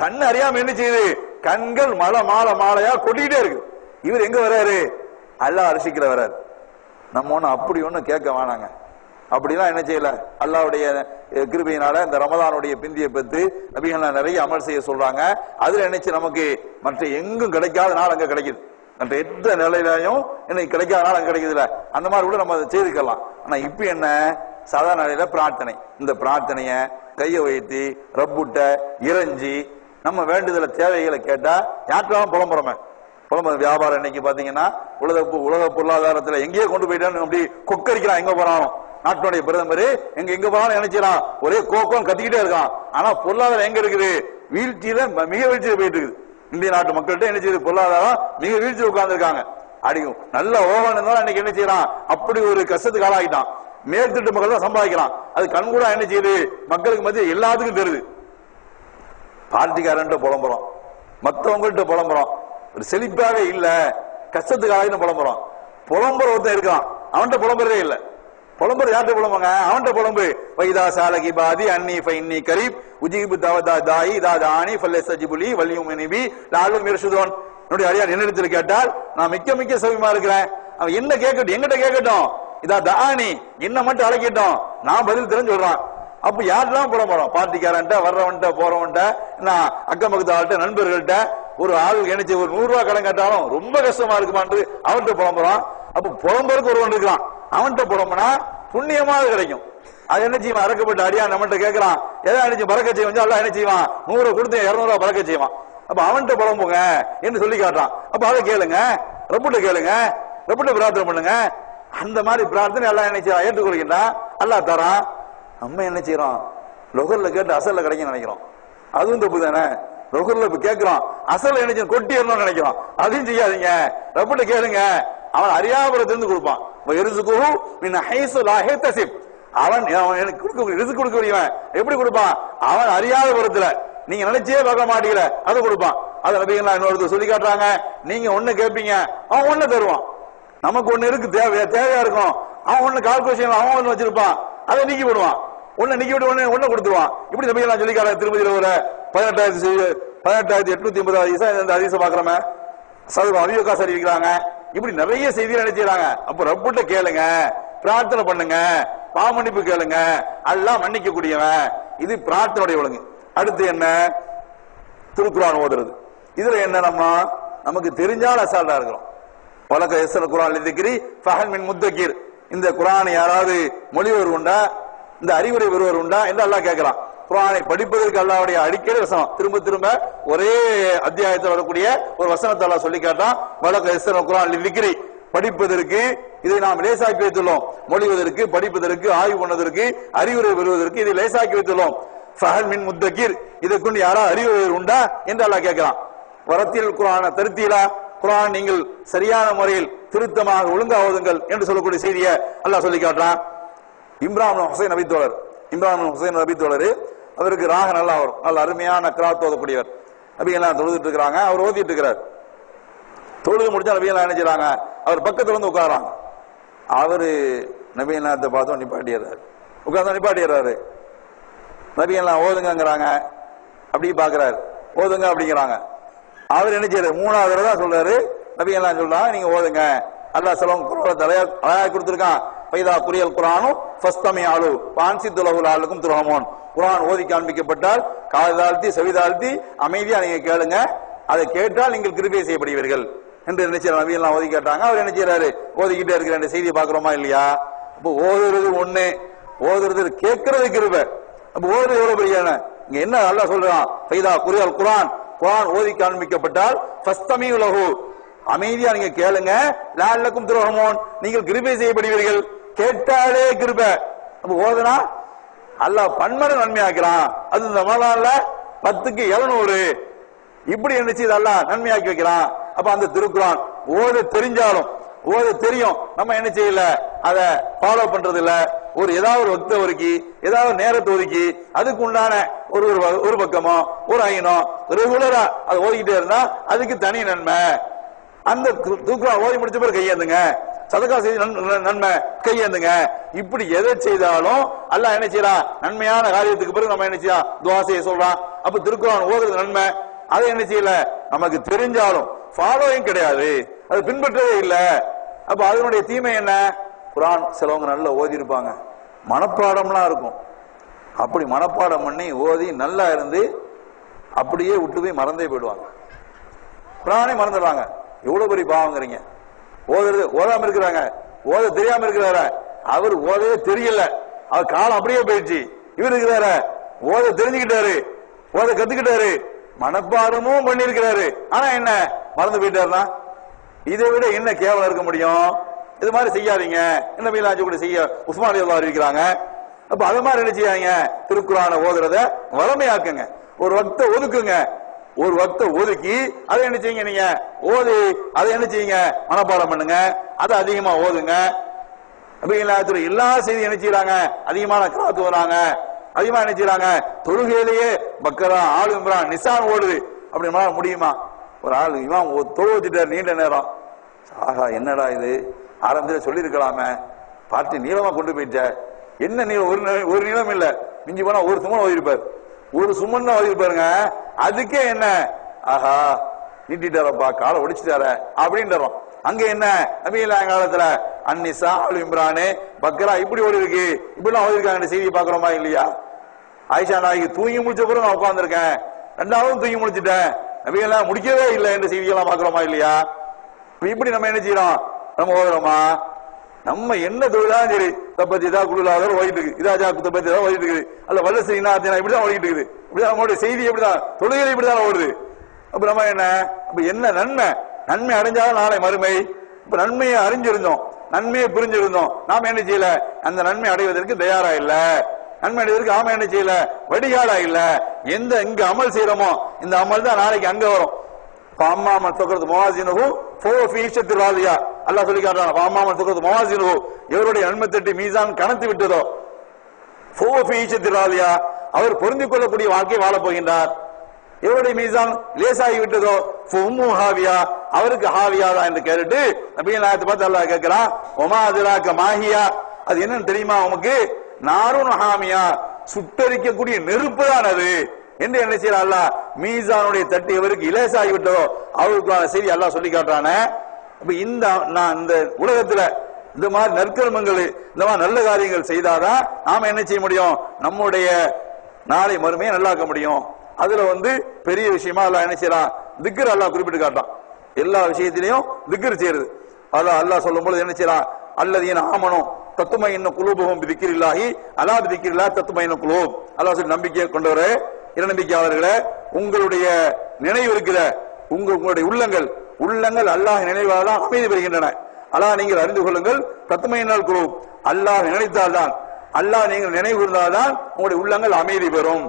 தன்னை அறியாம என்ன செய்யுது? கண்கள் மலை மாலை மாலையா கொட்டிக்கிட்டே இருக்கு. இவர் எங்க வர்றாரு? அல்லாஹ் அரிசிக்கிற வர்றாரு. நம்ம ஒண்ணு அப்படி ஒண்ணு கேட்க வேணாங்க. அப்படிலாம் என்ன செய்யல. அல்லாஹ்வுடைய கிருபையினால இந்த ரமதானுடைய பிந்திய பெற்று நபிகள் நிறைய அமல் செய்ய சொல்றாங்க. அதுல நினைச்சு நமக்கு மற்ற எங்கும் கிடைக்காத நாள் அங்க கிடைக்குது. மற்ற எந்த நிலையிலையும் இன்னைக்கு கிடைக்காத நாள் அங்க கிடைக்குதுல. அந்த மாதிரி கூட நம்ம அதை செய்துக்கலாம். ஆனா இப்ப என்ன, சாதாரண நிலையில பிரார்த்தனை. இந்த பிரார்த்தனைய கையை வைத்து ரப்புட்ட இறைஞ்சி நம்ம வேண்டுதல தேவைகளை கேட்டா யாற்றாலும் புலம்புறமே. வியாபாரம் இன்னைக்கு பாத்தீங்கன்னா உலக பொருளாதாரத்துல எங்கேயே கொண்டு போயிட்டான்னு அப்படி கொக்கரிக்கிறான். எங்க போறாலும் நாட்டுடைய பிரதமர் எங்க போனாலும் நினைச்சான் ஒரே கோக்கம் கத்திக்கிட்டே இருக்கான். ஆனா பொருளாதாரம் எங்க இருக்குது? வீழ்ச்சியில, மிக வீழ்ச்சியில போயிட்டு இருக்குது. இந்திய நாட்டு மக்கள்கிட்ட என்ன செய்யுது? பொருளாதாரம் மிக வீழ்ச்சியில் உட்கார்ந்து இருக்காங்க. அடிக்கும் நல்ல ஓகனம் இருந்தாலும் இன்னைக்கு என்ன செய்யறான்? அப்படி ஒரு கஷ்டத்துக்கு ஆளாகிட்டான். மேற்திட்டு மக்கள் தான் சம்பாதிக்கிறான். அது கண்கூடா என்ன செய்யுது? மக்களுக்கு மத்திய எல்லாத்துக்கும் தெரியுது. பார்ட்டிக்காரன்ட்ட புலம்புறோம், மற்றவங்கள்ட்ட புலம்புறோம். ஒரு செழிப்பாக இல்ல, கஷ்டத்துக்காக புலம்புறோம். புலம்புற ஒருத்தன் இருக்கான், அவன்கிட்ட புலம்புறதே இல்லை. புலம்புற யார்கிட்ட புலம்புங்க? அவன்கிட்ட புலம்பு. வைதா சாலகி பாதி அன்னி ஃபைன்னி கரீப் உஜீபு தவதா தாயி தாதானி ஃபல்லஸ்தஜிபுலி வலியும் நிபி லாலும் மிர்ஷுதோன். என்னுடைய அடியார் என்னிடத்தில் கேட்டால் நான் மிக்க மிக்க சௌரியமா இருக்கிறேன். அவன் என்ன கேட்கட்டும், எங்கிட்ட கேட்கட்டும். இதா தானி, என்ன மட்டும் அழைக்கட்டும், நான் பதில் தெரிஞ்சு சொல்றான். அப்ப யாருலாம் புலம்புறோம்? பார்ட்டிக்காரன்ட்ட, வர்றவன்ட்ட, போறவன்ட்ட, நான் அக்கம் பக்கத்து ஆள்கிட்ட, நண்பர்கள்ட்ட. ஒரு ஆள் நினைச்சு ஒரு 100 ரூபாய் கடன் கேட்டாலும் ரொம்ப கஷ்டமா இருக்குமான்னு அவன்கிட்ட புலம்புறான். அப்ப புலம்புறதுக்கு ஒருவன் இருக்கான், அவன்கிட்ட புலம்புனா புண்ணியமாக கிடைக்கும். அது என்ன செய்வான்? அறக்கப்பட்ட அடியா நம்மகிட்ட கேட்கறான், எதை அடிச்சு பறக்க செய்வான். அல்ல என்ன செய்வான்? 100 கொடுத்து 200 ரூபாய் பறக்க செய்வான். அப்ப அவன்கிட்ட புலம்புங்க என்று சொல்லி காட்டுறான். அப்ப அதை கேளுங்க, ரப்புட்ட கேளுங்க, ரப்புட்ட பிரார்த்தனை பண்ணுங்க. அந்த மாதிரி பிரார்த்தனை எல்லாம் என்ன செய்யறான்? ஏற்றுக்கொள்கின்றான். அல்லாஹ் தரான். நம்ம என்ன செய்யறோம்? லொகர்ல கேட்டு அசல்ல கிடைக்கும் நினைக்கிறோம். அதுவும் தப்பு தானே. லொகர்ல கேட்கிறோம், அசல் என்ன கொட்டி வரணும்னு நினைக்கிறோம். அதையும் செய்யாதீங்க, ரப்புட்ட கேளுங்க. அவன் அறியாபுரத்திலிருந்து கொடுப்பான். அவன் கொடுக்கக்கூடியவன் எப்படி கொடுப்பான்? அவன் அறியாத புறத்துல நீங்க நினைச்சே பார்க்க மாட்டீங்கள, அதை கொடுப்பான். அதை நபிகள் இன்னொருத்தர் சொல்லி காட்டுறாங்க. நீங்க ஒண்ணு கேட்பீங்க, அவன் ஒண்ணு தருவான். நமக்கு ஒண்ணு இருக்கு, தேவையா இருக்கும். அவன் ஒண்ணு கால்குலேஷன் அவன் ஒண்ணு வச்சிருப்பான், அதை நீக்கி விடுவான். ஒண்ணு நீக்கி விட்டு ஒண்ணு கொடுத்துருவான். இப்படி நபிகள் சொல்லி காட்டுறாங்க. திருமதியில ஒரு 18,880 இந்த ஹதீஸை பாக்குறோமே, அபியோகாஸ் அறிவிக்கிறாங்க. இப்படி நிறைய செய்திகள் நினைச்சாங்க. அப்ப ரப்புட்ட கேளுங்க, பிரார்த்தனை பண்ணுங்க, பாமன்னிப்பு கேளுங்க, அல்லாஹ் மன்னிக்க கூடியவன். இது பிரார்த்தனுடைய ஒழுங்கு. அடுத்து என்ன? திருக்குரான் ஓதுறது. இதுல என்ன, நமக்கு தெரிஞ்சால் அசால்டா இருக்கிறோம். வழக்க எஸ்எல் குரான் திக்ரி ஃபஹல் மின் முத்தகீர். இந்த குரானை யாராவது மொழிவர் உண்டா, இந்த அறிவுரை வருவர் உண்டா என்று அல்லாஹ் கேட்கிறான். குரானை படிப்பதற்கு அல்லாஹ்வுடைய அடிக்கடி வசனம், திரும்ப திரும்ப ஒரே அத்தியாயத்தில் வரக்கூடிய ஒரு வசனத்தை அல்லாஹ் சொல்லி காட்டான். வழக்க எஸ்எல் குரான் திக்ரி, படிப்பதற்கு இதை நாம் லேசாக்கி வைத்துள்ளோம். மொழிவதற்கு, படிப்பதற்கு, ஆய்வு பண்ணதற்கு, அறிவுரை பெறுவதற்கு இதை லேசாக்கி வைத்துள்ளோம். ஃபஹல் மின் முத்தகீர், இதை கொண்டு யாராவது அறிவுரை உண்டா என்று அல்லாஹ் கேட்கிறான். வரத்தில் குரான தருத்தீலா, குரான் நீங்கள் சரியான முறையில் திருத்தமாக ஒழுங்காவதுங்கள் என்று சொல்லக்கூடிய செய்தியை அல்லாஹ் சொல்லி காட்டுறான். இம்ரான் ஹுசைன் நபித்தோழர், அவருக்கு ராக நல்லா வரும், நல்ல அருமையான கிராத் ஓதக்கூடியவர். நபிகள்லாம் தொழுதுட்டு இருக்கிறாங்க, அவர் ஓதிட்டு இருக்கிறார். தொழுது முடிச்சா நபிகள்லாம் என்ன செய்றாங்க? அவர் பக்கத்துல வந்து உட்காராங்க. அவரு நபிகள்லாத்தை பார்த்தோம் நிப்பாட்டிடுறாரு, உட்கார்ந்து நிப்பாட்டிடுறாரு. நபிகள்லாம் ஓதுங்கிறாங்க, அப்படி பாக்குறாரு, ஓதுங்க அப்படிங்கிறாங்க. அவர் என்ன செய்யறாரு? 3வது தடவை தான் சொல்றாரு. நபிகள்லாம் சொல்றாங்க, நீங்க ஓதுங்க. அல்லாஹ் சொல்லும் அழகா கொடுத்திருக்கான். பைதா குரியல் குரானும் ஃபஸ்தமி ஆளு பான்சி துலகுல் ஆளுக்கும் துரஹமோன். குரான் ஓதி காண்பிக்கப்பட்டால் காது தாழ்த்தி செவி தாழ்த்தி அமைதியா நீங்க கேளுங்க, அதை கேட்டால் நீங்கள் கிருபை செய்யப்படுவீர்கள் என்று நினைச்சார். நபியெல்லாம் ஓதி கேட்டாங்க. அவர் என்ன செய்யறாரு? ஓதிக்கிட்டே இருக்கிற இந்த செய்தியை பாக்குறோமா இல்லையா? அப்போ ஓதுறது ஒண்ணு, ஓதுறது கேட்கறது கிருபை. அப்ப ஓதுறது எவ்வளவு பெரிய இங்க என்ன அல்லாஹ் சொல்றான்? பைதா குரியல் குரான், குரான் ஓதி காண்பிக்கப்பட்டால் ஃபஸ்தமி லஹு, அமைதியா நீங்க கேளுங்க, லஅல்லக்கும் துர்ஹமூன், நீங்கள் கிருபை செய்யப்படுவீர்கள். கேட்டாலே கிருபை. அப்ப ஓதுனா அல்லாஹ் பன்மடங்கு நன்மையாக்குறான். அது இந்த ரமலான்ல 10க்கு 700 இப்படி என்ன செய்தல்லாம் நன்மையாக்கி வைக்கிறான். அப்ப அந்த திருக்குரான் ஓத தெரிஞ்சாலும் ஓத தெரியும், நம்ம என்ன செய்யல அதை ஃபாலோ பண்றது இல்ல. ஏதாவது ஒரு வக்த ஒதுக்கி ஏதாவது நேரத்தை ஒதுக்கி அதுக்கு உண்டான ஒரு பக்கமோ ஒரு ஐனோ ரெகுலரா அதை ஓதிக்கிட்டே இருந்தா அதுக்கு தனி நன்மை. அந்த திருக்குரான் ஓதி முடிச்ச பிறகு கையேந்துங்க, சதகா செய்து நன்மை கையேந்துங்க. இப்படி எதை செய்தாலும் அல்லாஹ் என்ன செய்யறான், நன்மையான காரியத்துக்கு பிறகு நம்ம என்ன செய்யலாம், துஆ செய்ய சொல்றான். அப்ப திருக்குரான் ஓதுறது நன்மை. அதை என்ன செய்யல, நமக்கு தெரிஞ்சாலும் ஃபாலோயிங் கிடையாது, அது பின்பற்றவே இல்லை. அப்ப அதனுடைய தீமை என்ன, குரான் சிலவங்க நல்லா ஓதி இருப்பாங்க, மனப்பாடம்லாம் இருக்கும். அப்படி மனப்பாடம் பண்ணி ஓதி நல்லா இருந்து அப்படியே விட்டு போய் மறந்தே போயிடுவாங்க, குரானே மறந்துடுவாங்க. எவ்வளவு பெரிய பாவங்கிறீங்க. ஓதுறது ஓதாம இருக்கிறாங்க, ஓத தெரியாம இருக்கிறார, அவர் ஓதவே தெரியல, அவர் காலம் அப்படியே போயிடுச்சு. இவர் இருக்கிறார ஓத தெரிஞ்சுக்கிட்டாரு, ஓத கத்துக்கிட்டாரு, மனப்பாடமும் பண்ணிருக்கிறாரு, ஆனா என்ன மறந்து போயிட்டாருன்னா இதை விட என்ன கேவலம் இருக்க முடியும்? இது மாதிரி செய்யாதீங்க. என்ன மீலாஜி கூட செய்ய உஸ்மான் ரலியல்லாஹு அறிவிக்கிறாங்க. அப்ப அது மாதிரி என்ன செய்யாங்க, திருக்குரானை ஓதுறத வளமையாக்குங்க, ஒரு வக்த ஒதுக்குங்க, ஒரு வக்த ஒதுக்கி அதை என்ன செய்யுங்க, நீங்க ஓதி அதை என்ன செய்யுங்க, மனப்பாடம் பண்ணுங்க, அதை அதிகமா ஓதுங்க. அப்ப எல்லா செய்தி என்ன செய்யறாங்க, அதிகமான கிராத்து வராங்க, அதிகமா என்ன செய்யறாங்க, தொழுகையிலேயே பக்கரா ஆளு இம்ரான் நிசான் ஓடுது. அப்படி முடியுமா? ஒரு ஆள் இவன் தொழு வச்சுட்டார் நீண்ட நேரம், ஆஹா என்னடா இது, ஆரம்பத்தில் சொல்லி இருக்கலாமே, பார்ட்டி நீளமா கொண்டு போயிட்ட, என்ன நீளம், ஒரு நீளம் இல்ல, மிஞ்சி போனா ஒரு சுமன் ஓதிருப்பார், ஒரு சுமன் தான் ஓதிருப்பாருங்க. அதுக்கே என்ன, ஆஹா நீட்டிட்டாரப்பா, காலை ஒடிச்சுட்டார அப்படின்றோம். அங்க என்ன நபிகள் காலத்துல அன்னிசா அல் இம்ரானு பக்ரா இப்படி ஓடி இருக்கு, இப்படிலாம் ஓதிருக்காங்க, செய்தியை பாக்குறோமா இல்லையா? ஆயிஷா நாய்க்கு தூங்கி முடிச்ச பிறகு நான் உட்கார்ந்துருக்கேன், ரெண்டாவது தூங்கி முடிச்சுட்டேன், நபிகள் முடிக்கவே இல்லை என்ற செய்தியெல்லாம் பாக்குறோமா இல்லையா? இப்படி நம்ம என்ன செய்யறோம், நம்ம ஓதுறோமா? நம்ம என்ன தொழிலாலும் சரி, தப்பத்தி இதா குழுலாக ஓடிட்டு இருக்கு, இதாஜா தப்பத்தி தான் ஓடிட்டு இருக்குது, அல்ல வல்ல செய்யினா இப்படிதான் ஓடிட்டு இருக்குது, இப்படிதான் நம்மளுடைய செய்தி எப்படிதான், தொழுகை இப்படிதான் ஓடுது. அப்ப நம்ம என்ன, அப்ப என்ன நன்மை, நன்மை அடைஞ்சாலும் நாளை மறுமை. இப்ப நன்மையை அறிஞ்சிருந்தோம், நன்மையை புரிஞ்சிருந்தோம், நாம என்ன செய்யல, அந்த நன்மை அடைவதற்கு தயாரா இல்ல, நன்மை அடைவதற்கு ஆம என்ன செய்யல, வடிகாலா இல்ல. எந்த இங்க அமல் செய்யறோமோ இந்த அமல் தான் நாளைக்கு அங்க வரும். அம்மாமன் தொகுறது மவாசினு ஃபீஷத்திராலியா அல்லாஹ் சொல்லி காட்டுறான். அம்மாமன் தொகுறது மவாசினு, எவருடைய நன்மை தட்டி மீசான் கணத்து விட்டதோ ஃபீஷத்திராலியா, அவர் பொருந்திக் கொள்ளக்கூடிய வாழ்க்கை வாழப் போகின்றார். எவருடைய மீசான் லேசாகி விட்டதோ ஹாவியா, அவருக்கு ஹாவியா தான் என்று கேட்டுட்டு நபிகள் நாயகத்தை பார்த்து அல்லாஹ் கேட்கிறான், ஒமா அதிராக்க மாஹியா, அது என்னன்னு தெரியுமா உமக்கு? நாருன் ஹாமியா, சுட்டரிக்கக்கூடிய நெருப்பு தான் அது என்று என்ன செய்யற அல்லாஹ், மீசானுடைய தட்டு எவருக்கு இலேசாகி விட்டதோ அவருக்கான செய்தி அல்லாஹ் சொல்லி காட்டுறானே. அப்ப இந்த உலகத்துல இந்த மாதிரி நற்கர்மங்கள், இந்த மாதிரி நல்ல காரியங்கள் செய்தாதான் நாம என்ன செய்ய முடியும், நம்முடைய நாளை மறுமையை நல்லாக்க முடியும். அதுல பெரிய விஷயமா அல்லாஹ் என்ன செய்யறான், திக்ர் அல்லாஹ் குறிப்பிட்டு காட்டான். எல்லா விஷயத்திலையும் திக்ர் செய்யறது அல்லாஹ் சொல்லும் பொழுது என்ன செய்யறான், அல்லதீன ஆமனு தத்துமையின்ன குலூபுஹும் பிதிக்ரில்லாஹி அலா பிதிக்ரில்லாஹ் தத்துமையின்ன குலூப். அல்லாஹ் சொல்லி நம்பிக்கை கொண்டவரே, இறைநம்பிக்கையாளர்களே, உங்களுடைய நினைவு இருக்கிற உங்களுடைய உள்ளங்கள் அல்லாஹ் நினைவால் தான் அமைதி பெறுகின்றன. அல்லாஹ் நீங்கள் அறிந்து கொள்ளுங்கள், தத்துமையினால் குலூப், அல்லாஹ் நினைத்தால்தான், அல்லாஹ் நீங்கள் நினைவு இருந்தால்தான் உங்களுடைய உள்ளங்கள் அமைதி பெறும்.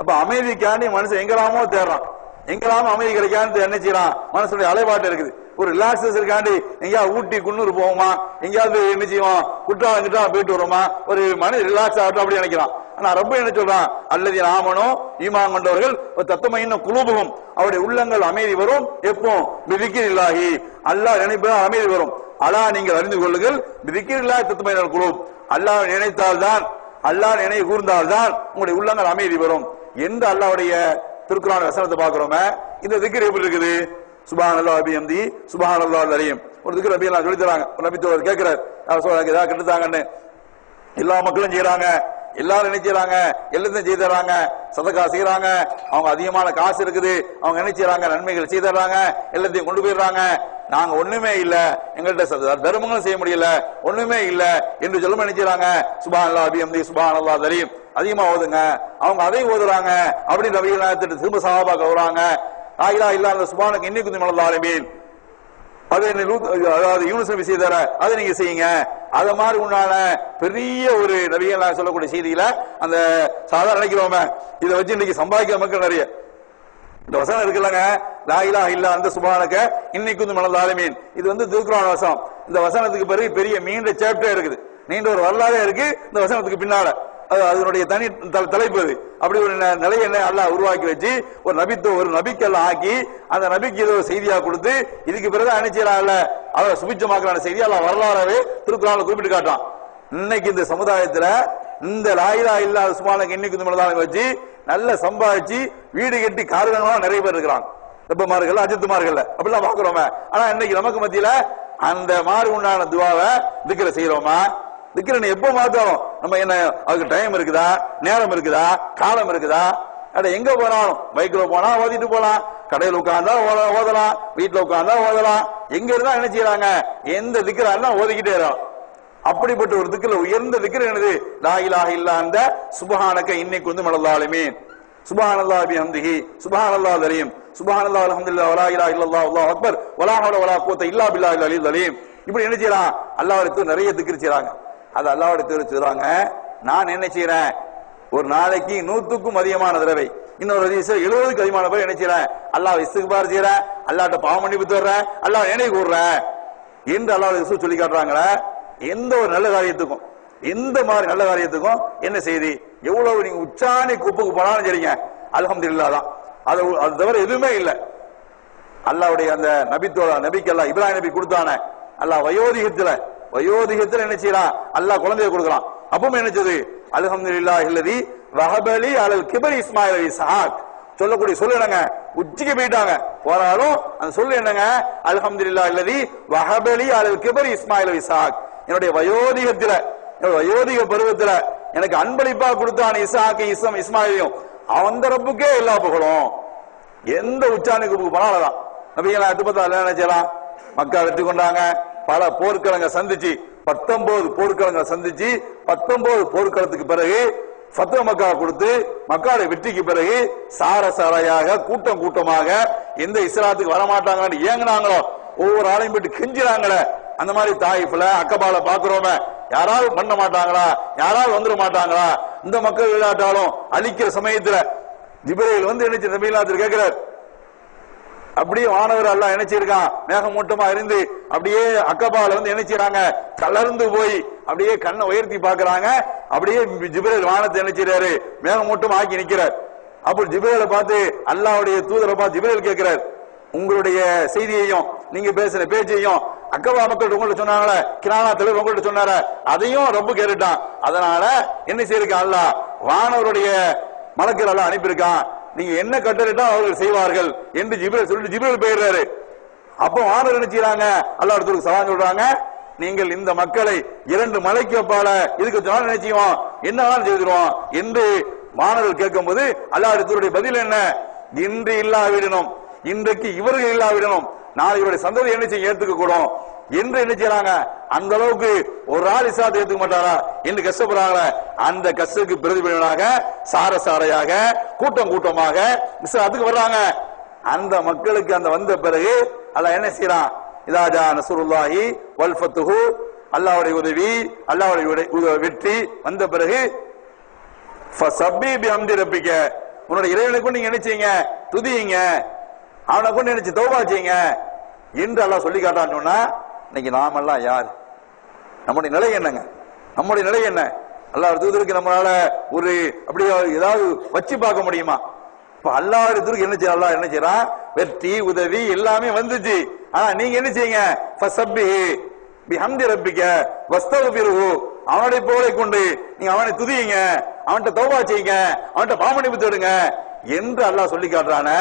அப்ப அமைதிக்காண்டி மனுஷன் எங்கெல்லாமோ தேடுறான், எங்கெல்லாமோ அமைதி கிடைக்கான்னு என்ன செய்யறான், மனசுடைய அலைபாட்டு இருக்குது. ஒரு ரிலாக்ஸேஷனுக்காண்டி எங்கேயாவது ஊட்டி குன்னூர் போவோமா, எங்கேயாவது என்ன செய்வோம், குற்றாலம் போயிட்டு வருவோமா, ஒரு மன ரிலாக்ஸ் ஆகட்டும் அப்படி நினைக்கிறான். ஆனா ரப்ப என்ன சொல்றான், அல்லது ஆமனோ ஈமான் கொண்டவர்கள் தத்துவமையின் குலூபுகும், அவருடைய உள்ளங்கள் அமைதி வரும். எப்போ விதிக்கிர் இல்லாஹி, அல்லாஹ் நினைப்பதான் அமைதி வரும். அல்லாஹ் நீங்கள் அறிந்து கொள்ளுங்கள், விதிக்கிர் இல்லாஹி தத்துவமையின் குலூப், அல்லாஹ் நினைத்தால்தான், அல்லாஹ் நினைவு கூர்ந்தால்தான் உங்களுடைய உள்ளங்கள் அமைதி வரும் என்று அல்லாஹ்வுடைய திருக்குர்ஆன் வசனத்தை பார்க்கிறோமே. இந்த திக்ர் எப்படி இருக்குது, சுப்ஹானல்லாஹ் பிஹம்தி சுப்ஹானல்லாஹ் அலீம், ஒரு திக்ர் நபி எல்லாம் சொல்லி தராங்க. நபி தோழர் கேட்கிறார், ஏதாவது கெடுத்தாங்கன்னு, எல்லா மக்களும் செய்யறாங்க, எல்லாரும் என்ன செய்யறாங்க, எல்லாத்தையும் செய்து தர்றாங்க, சதகா செய்யறாங்க, அவங்க அதிகமான காசு இருக்குது, அவங்க என்ன செய்யறாங்க, நன்மைகள் செய்து தர்றாங்க, எல்லாத்தையும் கொண்டு போயிடுறாங்க, நாங்க ஒண்ணுமே இல்ல, எங்கள்கிட்ட தர்மங்களும் செய்ய முடியல, ஒண்ணுமே இல்ல என்று சொல்லும் நினைச்சாங்க. சுப்ஹானல்லாஹ் பிஹம்தி சுப்ஹானல்லாஹ் அலீம் அதிகமா ஓதுங்க, அவங்க அதை ஓதுறாங்க. அப்படி நபிகள் நாயகத்திற்கு திரும்ப சஹாபாக்கள் வராங்க, லா இலாஹ இல்லல்லாஹ் சுப்ஹானக இன்னி குன்து மினல் ஸாலிமீன், அதாவது யூனுஸ் நபி செய்தார அதை நீங்க செய்யுங்க. அத மாதிரி உண்டான பெரிய ஒரு நபிகள் சொல்லக்கூடிய செய்தியில அந்த சாதாரண நினைக்கிறோமே இதை வச்சு இன்னைக்கு சம்பாதிக்கிற மக்கள் நிறைய. இந்த வசனம் இருக்குல்லங்க, லா இலாஹ இல்லா அந்த சுப்ஹானக இன்னி குன்து மினல் ஸாலிமீன், இது திருக்குர்ஆன் வசனம். இந்த வசனத்துக்கு பிறகு பெரிய நீண்ட சாப்டர் இருக்குது, நீண்ட ஒரு வரலாறே இருக்கு இந்த வசனத்துக்கு பின்னால. அதனுடைய தனி தலைப்பு அது. அப்படி ஒரு நிலையை அல்லாஹ் உருவாக்கி வச்சு ஒரு நபிக்கெல்லாம் ஆக்கி அந்த நபிக்கு ஏதோ செய்தியா கொடுத்து இதுக்கு பிறகு அனுப்பிச்சாங்கல்ல அவரை சுபிச்சமாக்குறான செய்தி அல்லாஹ் வரலாறாவே திருக்குர்ஆன்ல குறிப்பிட்டு காட்டான். இன்னைக்கு இந்த சமுதாயத்துல இந்த லா இலாஹ இல்லா சுப்ஹானக இன்னி குன்து மினல் ஸாலிமீன் வச்சு நல்ல சம்பாதிச்சு வீடு கட்டி காரணமா நிறைய பேர் இருக்கிறாங்க. ரப்பமார்கள் அஜித்துமார்கள் அப்படிலாம் பாக்குறோமே. ஆனா இன்னைக்கு நமக்கு மத்தியில அந்த மாதிரி உண்டான துவாவை திக்ர செய்யறோமா? திக்ர எப்ப மாத்தோம்? நம்ம என்ன அதுக்கு டைம் இருக்குதா, நேரம் இருக்குதா, காலம் இருக்குதா? அட எங்க போனாலும் பைக்ல போனா ஓதிட்டு போலாம், கடையில் உட்கார்ந்தா ஓதலாம், வீட்டுல உட்கார்ந்தா ஓதலாம், எங்க இருந்தா என்ன செய்யறாங்க? எந்த திக்ரா எல்லாம் ஓதிக்கிட்டே இருக்கான். அப்படிப்பட்ட ஒரு திக்ர, உயர்ந்த திக்ர என்னது? லா இலாஹ இல்லா அந்த சுப்ஹானக இன்னி குன்து மினல் ஸாலிமீன், சுப்ஹானல்லாஹி பிஹம்திஹி சுப்ஹானல்லாஹில் அலீம், சுப்ஹானல்லாஹி வல்ஹம்துலில்லாஹி வலா இலாஹ இல்லல்லாஹ் வல்லாஹு அக்பர் வலா ஹவ்ல வலா குவத்த இல்லா பில்லாஹில் அலியில் அலீம். இப்படி என்ன செய்யலாம்? அல்லாஹ்வுடைய நிறைய திக்ர் செய்றாங்க. அது அல்லாஹ்வுடைய திக்ர் செய்றாங்க. நான் என்ன செய்றேன்? ஒரு நாளைக்கு 100க்கும் அதிகமான தடவை, இன்னொரு ஹதீஸ்ல 70க்கு அதிகமான தடவை என்ன செய்றேன்? அல்லாஹ் இஸ்திக்பார் செய்றேன், அல்லாஹ்ட்ட பாவ மன்னிப்பு தேடுறேன், அல்லாஹ் நினைவு கூர்றேன் என்று அல்லாஹ் ரசூல் சொல்லி காட்டுறாங்களே. எந்த ஒரு நல்ல காரியத்துக்கும், எந்த மாதிரி நல்ல காரியத்துக்கும் என்ன செய்தி? எவ்வளவு நீங்க உச்சாணி குப்புக்கு போனாலும் சரிங்க, அல்ஹம்துலில்லாஹ் தான். அது தவிர எதுவுமே இல்லை. அல்லாஹ்வுடைய அந்த நபிக்கு அல்லாஹ் இப்ராஹிம் நபி கொடுத்தானே, அல்லாஹ் வயோதிகத்துல என்ன செய்யறான்? அல்லாஹ் குழந்தைய கொடுக்குறான். அப்பவும் என்ன செய்யுது? அல்ஹம்துலில்லாஹி அல்லதி வஹபலி அலல் கிபரி இஸ்மாயில் வ இஸ்ஹாக் சொல்லக்கூடிய சொல்லு என்னங்க? உச்சிக்கு போயிட்டாங்க. போறாலும் அந்த சொல்லு என்னங்க? அல்ஹம்துலில்லாஹி அல்லதி வஹபலி அலல் கிபரி இஸ்மாயில் வ இஸ்ஹாக், என்னுடைய வயோதிக பருவத்துல எனக்கு அன்பளிப்பா கொடுத்தான் இஸ்ஹாக்கையும் இஸ்மாயிலையும், அந்த ரப்புக்கே எல்லா புகழும். எந்த உச்சாணிக்கு போனால்தான் நபிகள் என்ன செய்யலாம்? மக்கா வெற்றி கொண்டாங்க, பல போர்க்களங்க சந்திச்சு 19 போர்க்களங்களை சந்திச்சு 19 போர்க்களத்துக்கு பிறகு ஃபத்வ மக்கா கொடுத்து மக்காவுடைய வெற்றிக்கு பிறகு சாரையாக கூட்டமாக எந்த இஸ்லாத்துக்கு வரமாட்டாங்கன்னு ஏங்கினாங்களோ, ஒவ்வொரு ஆளையும் போயிட்டு கெஞ்சினாங்களே, அந்த மாதிரி தாயிஃப்ல அக்கபால பாக்குறோமே, யாராவது பண்ண மாட்டாங்களா? யாராவது வந்துட மாட்டாங்களா? இந்த மக்கள் விளையாட்டாலும் அழிக்கிற சமயத்துல ஜிப்ரீல் என்ன நபிகளார் கேட்கிறார். அப்படியே வானவர் அல்லாஹ் நினைச்சிருக்கான், மேகமூட்டமா இருந்து அப்படியே அக்கபால என்ன செய்யறாங்க? கலர்ந்து போய் அப்படியே கண்ணை உயர்த்தி பாக்குறாங்க. அப்படியே ஜிப்ரீல் வானத்தை நினைச்சிறாரு, மேகமூட்டமா ஆக்கி நிக்கிறார். அப்போ ஜிப்ரீலை பார்த்து அல்லாஹ்வுடைய தூதரை பார்த்து ஜிப்ரீல் கேட்கிறார், உங்களுடைய செய்தியையும் நீங்க பேசுற பேச்சையும் அக்கபா மக்கள் உங்கள்ட்ட சொன்னாங்களே, கிரானா தலைவர் உங்கள்ட்ட சொன்னார, அதையும் ரொம்ப கேட்டுட்டான். அதனால என்ன செய்யிருக்கான்? அல்லாஹ் வானவருடைய மலக்கள் எல்லாம் அனுப்பியிருக்கான், நீங்க என்ன கட்டளிட்டா அவர்கள் செய்வார்கள் என்று ஜிப்ரீல் சொல்லிட்டு ஜிப்ரீல் போயிடுறாரு. அப்போ வானவர் என்ன செய்யறாங்க? அல்லாஹ்வுக்கு சலாம் சொல்றாங்க, நீங்கள் இந்த மக்களை 2 மலைக்கு அப்பால இதுக்கு சொன்னால் நினைச்சுவோம், என்ன செய்திருவோம் என்று மாணவர்கள் கேட்கும் போது அல்லாஹ்வுடைய பதில் என்ன? இன்று இல்லாவிடணும், இன்றைக்கு இவர்கள் இல்லாவிடணும், நாளை இவருடைய சந்ததி என்ன செய்ய ஏற்றுக்க கூடும் என்று என்ன செய்யறாங்க? அந்த அளவுக்கு ஒரு ஆள் இஸ்லாத்தை ஏத்துக்க மாட்டாரா என்று கஷ்டப்படுறாங்களே, அந்த கஷ்டத்துக்கு பிரதிபலனாக சாரையாக கூட்டமாக இஸ்லாத்துக்கு வர்றாங்க. அந்த மக்களுக்கு அந்த வந்த பிறகு அல்லாஹ் என்ன செய்யறான்? இதாஜா நஸ்ருல்லாஹி வல் ஃபத்ஹு, அல்லாஹ்வுடைய உதவி, அல்லாஹ்வுடைய வெற்றி வந்த பிறகு ஃபஸப்பி பிஹம்தி ரப்பிக, உன்னுடைய இறைவனை கொண்டு நீங்க என்ன செய்யுங்க? துதியுங்க, அவனை கொண்டு நினைச்சு தௌபா செய்யுங்க என்று அல்லாஹ் சொல்லி காட்டான்னு சொன்னா, இன்னைக்கு நாமெல்லாம் யார்? நம்முடைய நிலை என்னங்க? நம்முடைய நிலை என்ன? அல்லாஹ் தூதருக்கு நம்மளால ஒரு அப்படியே ஏதாவது வச்சு பார்க்க முடியுமா? இப்ப அல்லாஹ் தூதருக்கு என்ன செய்ய? அல்லாஹ் என்ன செய்யறான்? வெற்றி உதவி எல்லாமே வந்துச்சு. ஆனா நீங்க என்ன செய்யுங்க? ஃபஸப்பிஹி பிஹம்தி ரப்பிக வஸ்தக்ஃபிருஹு, அவனுடைய புகழை கொண்டு நீங்க அவனை துதியுங்க, அவன்கிட்ட தௌபா செய்யுங்க, அவன்கிட்ட பாவமன்னிப்பு தேடுங்க என்று அல்லாஹ் சொல்லி காட்டுறானே.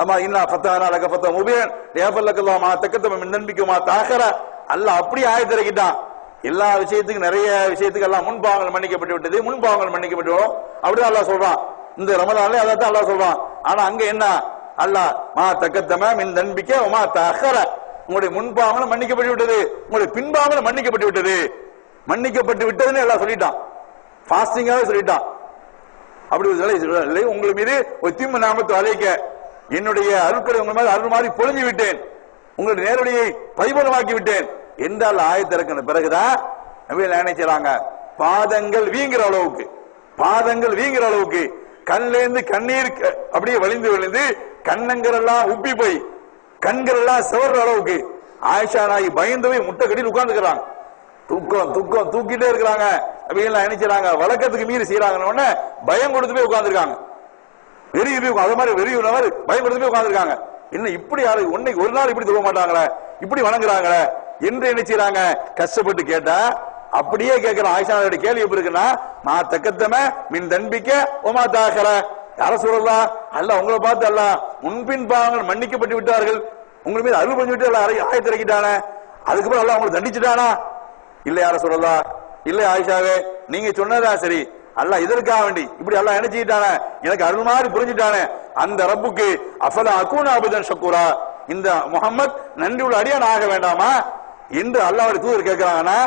ஆமா, இன்னா ஃபத்தஹனா லக ஃபத்தஹன் முபீன் லியஃபல்லக்கல்லாஹு மா தக்கத்தம மின் தன்பிகுமா தஅஹர, அல்லாஹ் அப்படி ஆயத் இறக்கிட்டான். எல்லா விஷயத்துக்கும் நிறைய விஷயத்துக்கு எல்லாம் முன்பாவங்கள் மன்னிக்கப்பட்டு விட்டது, முன்பாவங்கள் மன்னிக்கப்பட்டு விடும் அப்படிதான் அல்லாஹ் சொல்றான். இந்த ரமலான்ல அதான் அல்லாஹ் சொல்றான். ஆனா அங்க என்ன? அல்லாஹ் மா தக்கத்தம மின் தன்பிக வமா தஅஹர, உங்களுடைய முன்பாவங்கள் மன்னிக்கப்பட்டு விட்டது, உங்களுடைய பின்பாவங்கள் மன்னிக்கப்பட்டு விட்டதுன்னு எல்லாம் சொல்லிட்டான். ஃபாஸ்டிங்காவே சொல்லிட்டான். அப்படி இல்லை, உங்கள் மீது ஒரு தீமை நாமத்து அழைக்க என்னுடைய அருட்களை உங்கள் மேல் அருள் மாதிரி பொழிஞ்சு விட்டேன் உங்களுடைய நேரடியை பரிபூர்ணமாக்கி விட்டேன் என்றால் ஆயத்திறக்கின பிறகுதான் நினைச்சாங்க பாதங்கள் வீங்குற அளவுக்கு கண்லேருந்து கண்ணீர் அப்படியே வழிந்து கண்ணங்கள் எல்லாம் உப்பி போய் கண்கள் எல்லாம் சிவர்ற அளவுக்கு ஆயிஷா நாயகி பயந்து போய் முட்டை கட்டிட்டு உட்கார்ந்துக்கிறாங்க. தூக்கிட்டே இருக்கிறாங்க. அப்படியெல்லாம் நினைச்சாங்க வழக்கத்துக்கு மீறி செய்யறாங்க. பயம் கொடுத்து போய் உட்கார்ந்துருக்காங்க. அது மாதிரி வெறியுள்ளவர் பயம் கொடுத்து போய் உட்கார்ந்துருக்காங்க. என்ன இப்படி ஒன்னைக்கு ஒரு நாள் இப்படி தூக்க மாட்டாங்களே, இப்படி வணங்குறாங்களே என்று நினைச்சாங்க. கஷ்டப்பட்டு கேட்டா அப்படியே கேட்கிற ஆயிஷாவோட கேள்வி எப்படி இருக்குன்னா, நான் தக்கத்தம மின் தன்பிக்க ஓமா தாகர யார சொல்லலாம் அல்ல உங்களை பார்த்து அல்ல முன்பின் பாவங்கள் மன்னிக்கப்பட்டு விட்டார்கள், உங்க மீது அருள் பண்ணி விட்டு ஆயத்திறக்கிட்டானே, அதுக்கப்புறம் அல்ல உங்களை தண்டிச்சுட்டானா? இல்ல யார சொல்லலாம், இல்ல ஆயிஷாவே நீங்க சொன்னதா சரி, அல்ல இதற்காக வேண்டி இப்படி எல்லாம் நினைச்சுட்டானே, எனக்கு அருள் மாதிரி புரிஞ்சுட்டானே, அந்த ரப்புக்கு அஃபலா அகூன அபுதன் ஷக்கூரா, இந்த முகம்மது நன்றி உள்ள அடியான் ஆக வேண்டாமா என்று அல்லாஹ்வுடைய தூதர் கேட்கிறாங்கன்னா,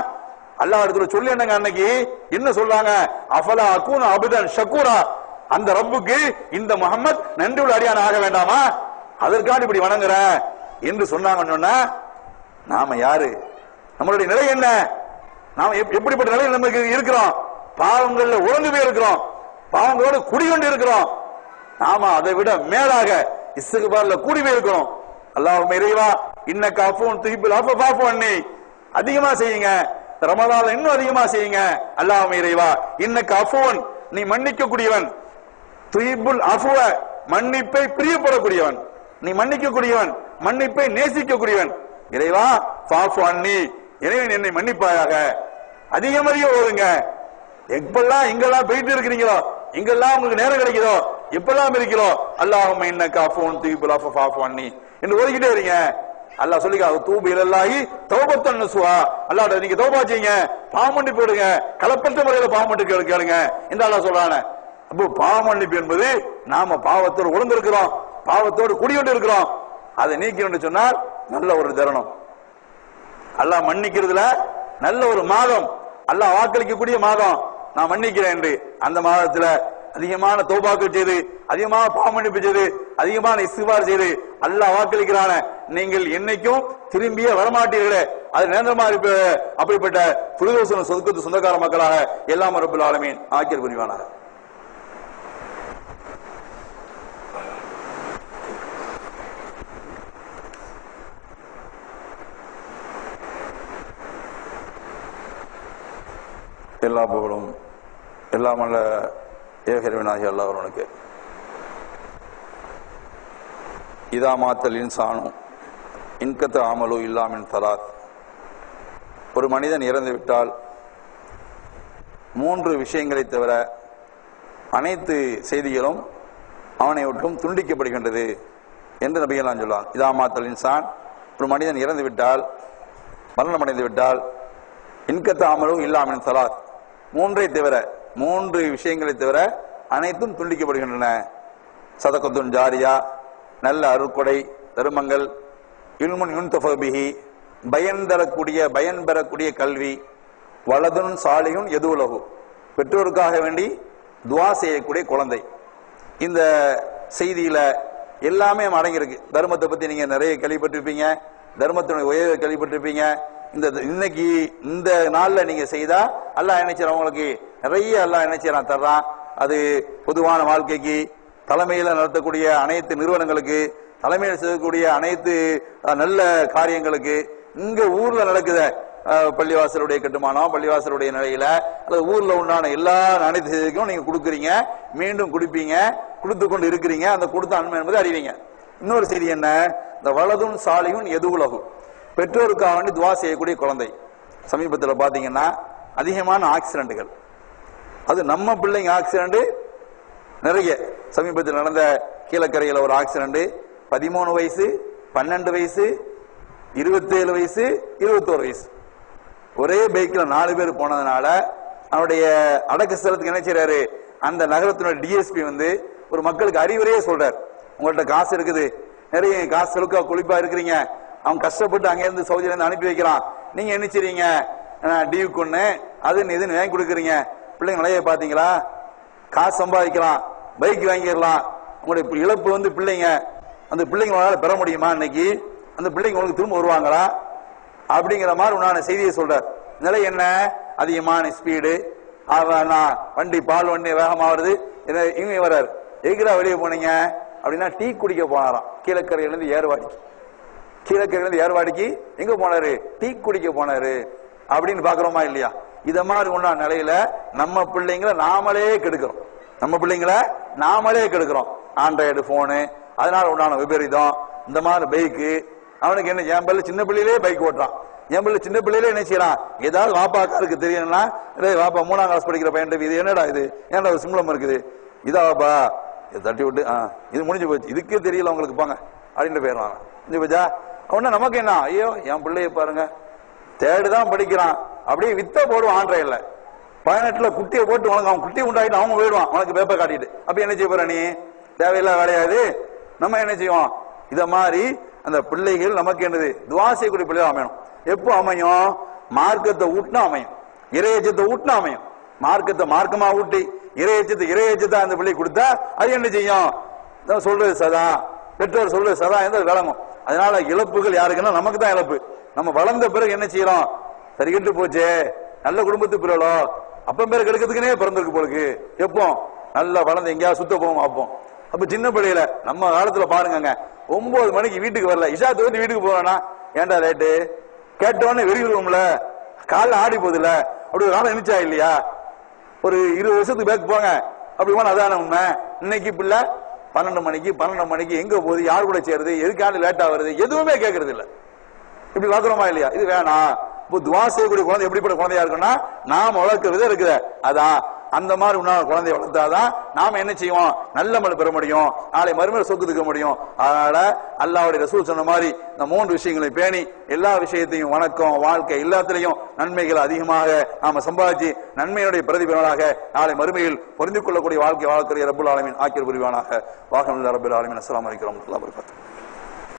அல்லாஹ்வுடைய சொல்லி என்னங்க அன்னைக்கு என்ன சொல்றாங்க? அஃபலா அகூன அபுதன் ஷக்கூரா, அந்த ரப்புக்கு இந்த முகம்மது நன்றி உள்ள அடியான் ஆக வேண்டாமா, அதற்காக இப்படி வணங்குற என்று சொன்னாங்கன்னா, நாம யாரு, நம்மளுடைய நிலை என்ன, நாம எப்படிப்பட்ட நிலையில் நமக்கு இருக்கிறோம்? பாவங்கள்ல உழந்து போய் இருக்கிறோம், பாவங்களோடு குடிகொண்டு இருக்கிறோம். நாம அதை விட மேலாக இஸ்திக்பார்ல கூடி போய் இருக்கிறோம். அல்லாஹ்வும்ம இறைவா இன்னக அஃபூன் துஹிப்புல் அஃப ஃபஅஃபு அன்னி, அதிகமா செய்யுங்க, ரமலான்ல இன்னும் அதிகமா செய்யுங்க. அல்லாஹ்வும்ம இறைவா இன்னக அஃபூன், நீ மன்னிக்க கூடியவன், துஹிப்புல் அஃபுவ, மன்னிப்பை பிரியப்படக்கூடியவன், நீ மன்னிக்க கூடியவன், மன்னிப்பை நேசிக்க கூடியவன். இறைவா ஃபஅஃபு அன்னி, இறைவன் என்னை மன்னிப்பாயாக. அதிகம் அதிகம் ஓதுங்க. எப்பெல்லாம் இங்கெல்லாம் போயிட்டு இருக்கிறீங்களோ, இங்கெல்லாம் உங்களுக்கு நேரம் கிடைக்குதோ, எப்பெல்லாம் இருக்கிறோம் அல்லாஹும்ம இன்னக அஃபூன் துஹிப்புல் அஃப ஃபஅஃபு அன்னி என்று ஓதிக்கிட்டே இருங்க. அல்லாஹ் சொல்லிக்காக தூபு இலல்லாஹி தௌபத்தன் நசுவா, அல்லாஹ்ட நீங்க தௌபா செய்யுங்க, பாவமன்னிப்பு போடுங்க, கலப்பற்ற முறையில பாவமன்னிப்பு கேளுங்க என்று அல்லாஹ் சொல்றானே. அப்போ பாவமன்னிப்பு என்பது நாம பாவத்தோடு உணர்ந்திருக்கிறோம், பாவத்தோடு குடிக்கொண்டு இருக்கிறோம், அதை நீக்கணும் சொன்னால் நல்ல ஒரு தருணம். அல்லாஹ் மன்னிக்கிறதுல நல்ல ஒரு மாதம், அல்லாஹ் வாக்களிக்கக்கூடிய மாதம், நான் மன்னிக்கிறேன் என்று அந்த மாதத்துல அதிகமான தௌபாக்கள் செய்து, அதிகமாக பாவமன்னிப்பு செய்து, அதிகமான இஸ்திக்பார் செய்து அல்லாஹ் வாக்களிக்கிறான, நீங்கள் என்னைக்கும் திரும்பிய வரமாட்டீர்களே, அது நிரந்தரமா அப்படிப்பட்ட புரிதோசன சொதுக்கத்து சொந்தக்கார மக்களாக எல்லாம் ரப்பல் ஆலமீன் ஆக்கியர் புரிவானாக. எல்லா புகழும் எல்லாம் அல்ல ஏகர்வனாகி அல்லாஹ் ஒருவனுக்கு. இதா மாத்தல் இன்சானு இன்கத்த அமலு இல்லாமின் தலாத், ஒரு மனிதன் இறந்து விட்டால் 3 விஷயங்களை தவிர அனைத்து செய்திகளும் அவனை விட்டும் துண்டிக்கப்படுகின்றது என்று நபிகள் சொல்லுவாங்க. இதா மாத்தல் இன்சான், ஒரு மனிதன் இறந்து விட்டால், மரணம் அடைந்து விட்டால், இன்கத்த அமலு இல்லாமின் தலாத், 3 தவிர 3 விஷயங்களை தவிர அனைத்தும் துண்டிக்கப்படுகின்றன. சதகத்துன் ஜாரியா, நல்ல அருட்கொடை தருமங்கள், இல்முன் யுன்தஃபு பிஹி, பயன் பெறக்கூடிய கல்வி, வலதுன் சாலிஹுன் யதுலஹு, பெற்றோருக்காக வேண்டி துஆ செய்யக்கூடிய குழந்தை. இந்த செய்தியில எல்லாமே அடங்கியிருக்கு. தர்மத்தை பத்தி நீங்க நிறைய கேள்விப்பட்டிருப்பீங்க, தர்மத்தினுடைய உயர்வை கேள்விப்பட்டிருப்பீங்க. இன்னைக்கு இந்த நாள்ல நீங்க செய்தா அல்லாஹ் என்ன செய்யறான், உங்களுக்கு நிறைய அல்லாஹ் என்ன செய்யறான் தர்றான். அது பொதுவான வாழ்க்கைக்கு, தலைமையில நடத்தக்கூடிய அனைத்து நிறுவனங்களுக்கு, தலைமையில் செய்யக்கூடிய அனைத்து நல்ல காரியங்களுக்கு, இங்க ஊர்ல நடக்குத பள்ளிவாசலுடைய கட்டுமானம், பள்ளிவாசலுடைய நிலையில, அல்லது ஊர்ல உண்டான எல்லா அனைத்து செய்திக்கும் நீங்க கொடுக்குறீங்க, மீண்டும் கொடுப்பீங்க, கொடுத்து கொண்டு இருக்கிறீங்க. அந்த கொடுத்த அன்மை என்பதை அறிவீங்க. இன்னொரு செய்தி என்ன, இந்த வலதுன் சாலிஹுன் யதுலஹு, பெற்றோருக்காக வேண்டி துஆ செய்யக்கூடிய குழந்தை. சமீபத்தில் பாத்தீங்கன்னா அதிகமான ஆக்சிடென்ட்கள், அது நம்ம பிள்ளைங்க ஆக்சிடென்ட் நிறைய. சமீபத்தில் நடந்த கீழக்கரையில் ஒரு ஆக்சிடென்ட், 13 வயசு, 12 வயசு, 27 வயசு, 21 வயசு, ஒரே பைக்ல 4 பேர் போனதுனால அவனுடைய அடக்க ஸ்தலத்துக்கு என்ன செய்யறாரு, அந்த நகரத்தினுடைய டிஎஸ்பி ஒரு மக்களுக்கு அறிவுரையே சொல்றார். உங்கள்ட்ட காசு இருக்குது, நிறைய காசு செலுக்கா கொழிப்பா இருக்கிறீங்க, அவன் கஷ்டப்பட்டு அங்க இருந்து சவுதியில இருந்து அனுப்பி வைக்கிறான், நீங்க என்ன செய்றீங்க, டியூ கொண்டு அதுன்னு இதுன்னு வாங்கி கொடுக்குறீங்க. பிள்ளைங்க நிறைய பாத்தீங்களா, காசு சம்பாதிக்கலாம், பைக் வாங்கிடலாம், உங்களுடைய இழப்பு பிள்ளைங்க, அந்த பிள்ளைங்களால பெற முடியுமா? இன்னைக்கு அந்த பிள்ளைங்க உங்களுக்கு திரும்ப வருவாங்களா அப்படிங்கிற மாதிரி உண்டான செய்தியை சொல்றார். நிலை என்ன? அதிகமான ஸ்பீடு, வண்டி பால் வண்டி வேகமா வருது. இவங்க வர்றாரு, எங்கடா வெளியே போனீங்க அப்படின்னா டீ குடிக்க போனாராம். கீழக்கரையிலிருந்து ஏர்வாடிக்கு, கீழக்கரையிலிருந்து ஏர்வாடிக்கு எங்க போனாரு? டீ குடிக்க போனாரு அப்படின்னு பாக்குறோமா இல்லையா? இத மாதிரி உண்டான நிலையில நம்ம பிள்ளைங்களை நாமளே கெடுக்கிறோம், நம்ம பிள்ளைங்களை நாமளே கெடுக்கிறோம். ஆண்ட்ராய்டு போனு, அதனால உண்டான விபரீதம். இந்த மாதிரி பைக்கு, அவனுக்கு என்ன, என் பிள்ளை சின்ன பிள்ளையிலே பைக் ஓட்டுறான். என் பிள்ளை சின்ன பிள்ளையிலே என்ன செய்யறான்? ஏதாவது வாப்பாக்காருக்கு தெரியணும்னா, வாப்பா 3ஆம் கிளாஸ் படிக்கிற பையன், இது என்னடா இது, ஏன்டா ஒரு சிம்லம் இருக்குது, இதா வாப்பா, இதை தட்டி விட்டு இது முடிஞ்சு போச்சு, இதுக்கே தெரியல உங்களுக்கு போங்க அப்படின்ட்டு போயிடுவாங்க. முடிஞ்சு போச்சா? அவனா நமக்கு என்ன, ஐயோ என் பிள்ளைய பாருங்க தேடுதான் படிக்கிறான், அப்படியே வித்த போடுவான். ஆண்ட்ராய்டுல 18ல குட்டியை போட்டு உனக்கு, அவன் குட்டி உண்டாயிட்டு அவன் போயிடுவான் உனக்கு பேப்பர் காட்டிட்டு. அப்படி என்ன செய்ய போற நீ? தேவையில்லை வேலையாது. நம்ம என்ன செய்வோம்? இத மாதிரி அந்த பிள்ளைகள் நமக்கு என்னது, துவா செய்யக்கூடிய பிள்ளைகள் அமையணும். எப்போ அமையும்? மார்க்கத்தை ஊட்டினா அமையும், இறையச்சத்தை ஊட்டினா அமையும். மார்க்கத்தை மார்க்கமா ஊட்டி இறையச்சத்தை அந்த பிள்ளை கொடுத்தா அது என்ன செய்யும்? சொல்றது சதா, பெற்றோர் சொல்றது சதா எந்த விளங்கும். அதனால இழப்புகள் யாருக்குன்னா நமக்கு தான் இழப்பு. நம்ம வளர்ந்த பிறகு என்ன செய்யறோம்? சரி கெட்டு போச்சே, நல்ல குடும்பத்து பிறலோ, அப்ப பேர் கெடுக்கிறதுக்குனே பிறந்திருக்கு போலுக்கு. எப்போ நல்லா வளர்ந்து எங்கேயாவது சுத்த போவோம் பார்ப்போம். அப்ப சின்ன பிள்ளையில நம்ம காலத்துல பாருங்க, 9 மணிக்கு வீட்டுக்கு வரல, இஷா தொகுதி வீட்டுக்கு போவேனா, ஏன்டா லேட்டு கேட்டோன்னு வெளியிடுவோம்ல, காலைல ஆடி போகுதுல, அப்படி ஒரு காலம் நினைச்சா இல்லையா? ஒரு 20 வருஷத்துக்கு பேக் போங்க, அப்படி போன அதான உண்மை. இன்னைக்கு பிள்ளை 12 மணிக்கு எங்க போகுது, யார் கூட சேருது, எதுக்காண்டு லேட்டா வருது, எதுவுமே கேட்கறது இல்ல. இப்படி பாக்குறோமா இல்லையா? இது வேணாம். இப்போ துவா செய்யக்கூடிய குழந்தை எப்படிப்பட்ட குழந்தையா இருக்குன்னா, நாம் வளர்க்க விதம் இருக்குது. அதான் அந்த மாதிரி உன்னால குழந்தைய வளர்த்தாதான் நாம என்ன செய்வோம்? நல்ல மழை பெற முடியும், நாளை மறுமையில சொத்துக்க முடியும். அதனால அல்லாஹ்வுடைய ரசூல் சொன்ன மாதிரி இந்த 3 விஷயங்களை பேணி எல்லா விஷயத்தையும், வணக்கம், வாழ்க்கை எல்லாத்திலையும் நன்மைகள் அதிகமாக நாம சம்பாதிச்சு நன்மையுடைய பிரதிபலனாக நாளை மறுமையில் பொருந்திக் கொள்ளக்கூடிய வாழ்க்கை வாழ்க்கை ரப்புல் ஆலமீன் ஆக்கிர் புரிவானாக. வாஹிம் ரப்புல் ஆலமீன். அஸ்ஸலாமு அலைக்கும் வரஹ்மத்துல்லாஹி வபரகாத்துஹு.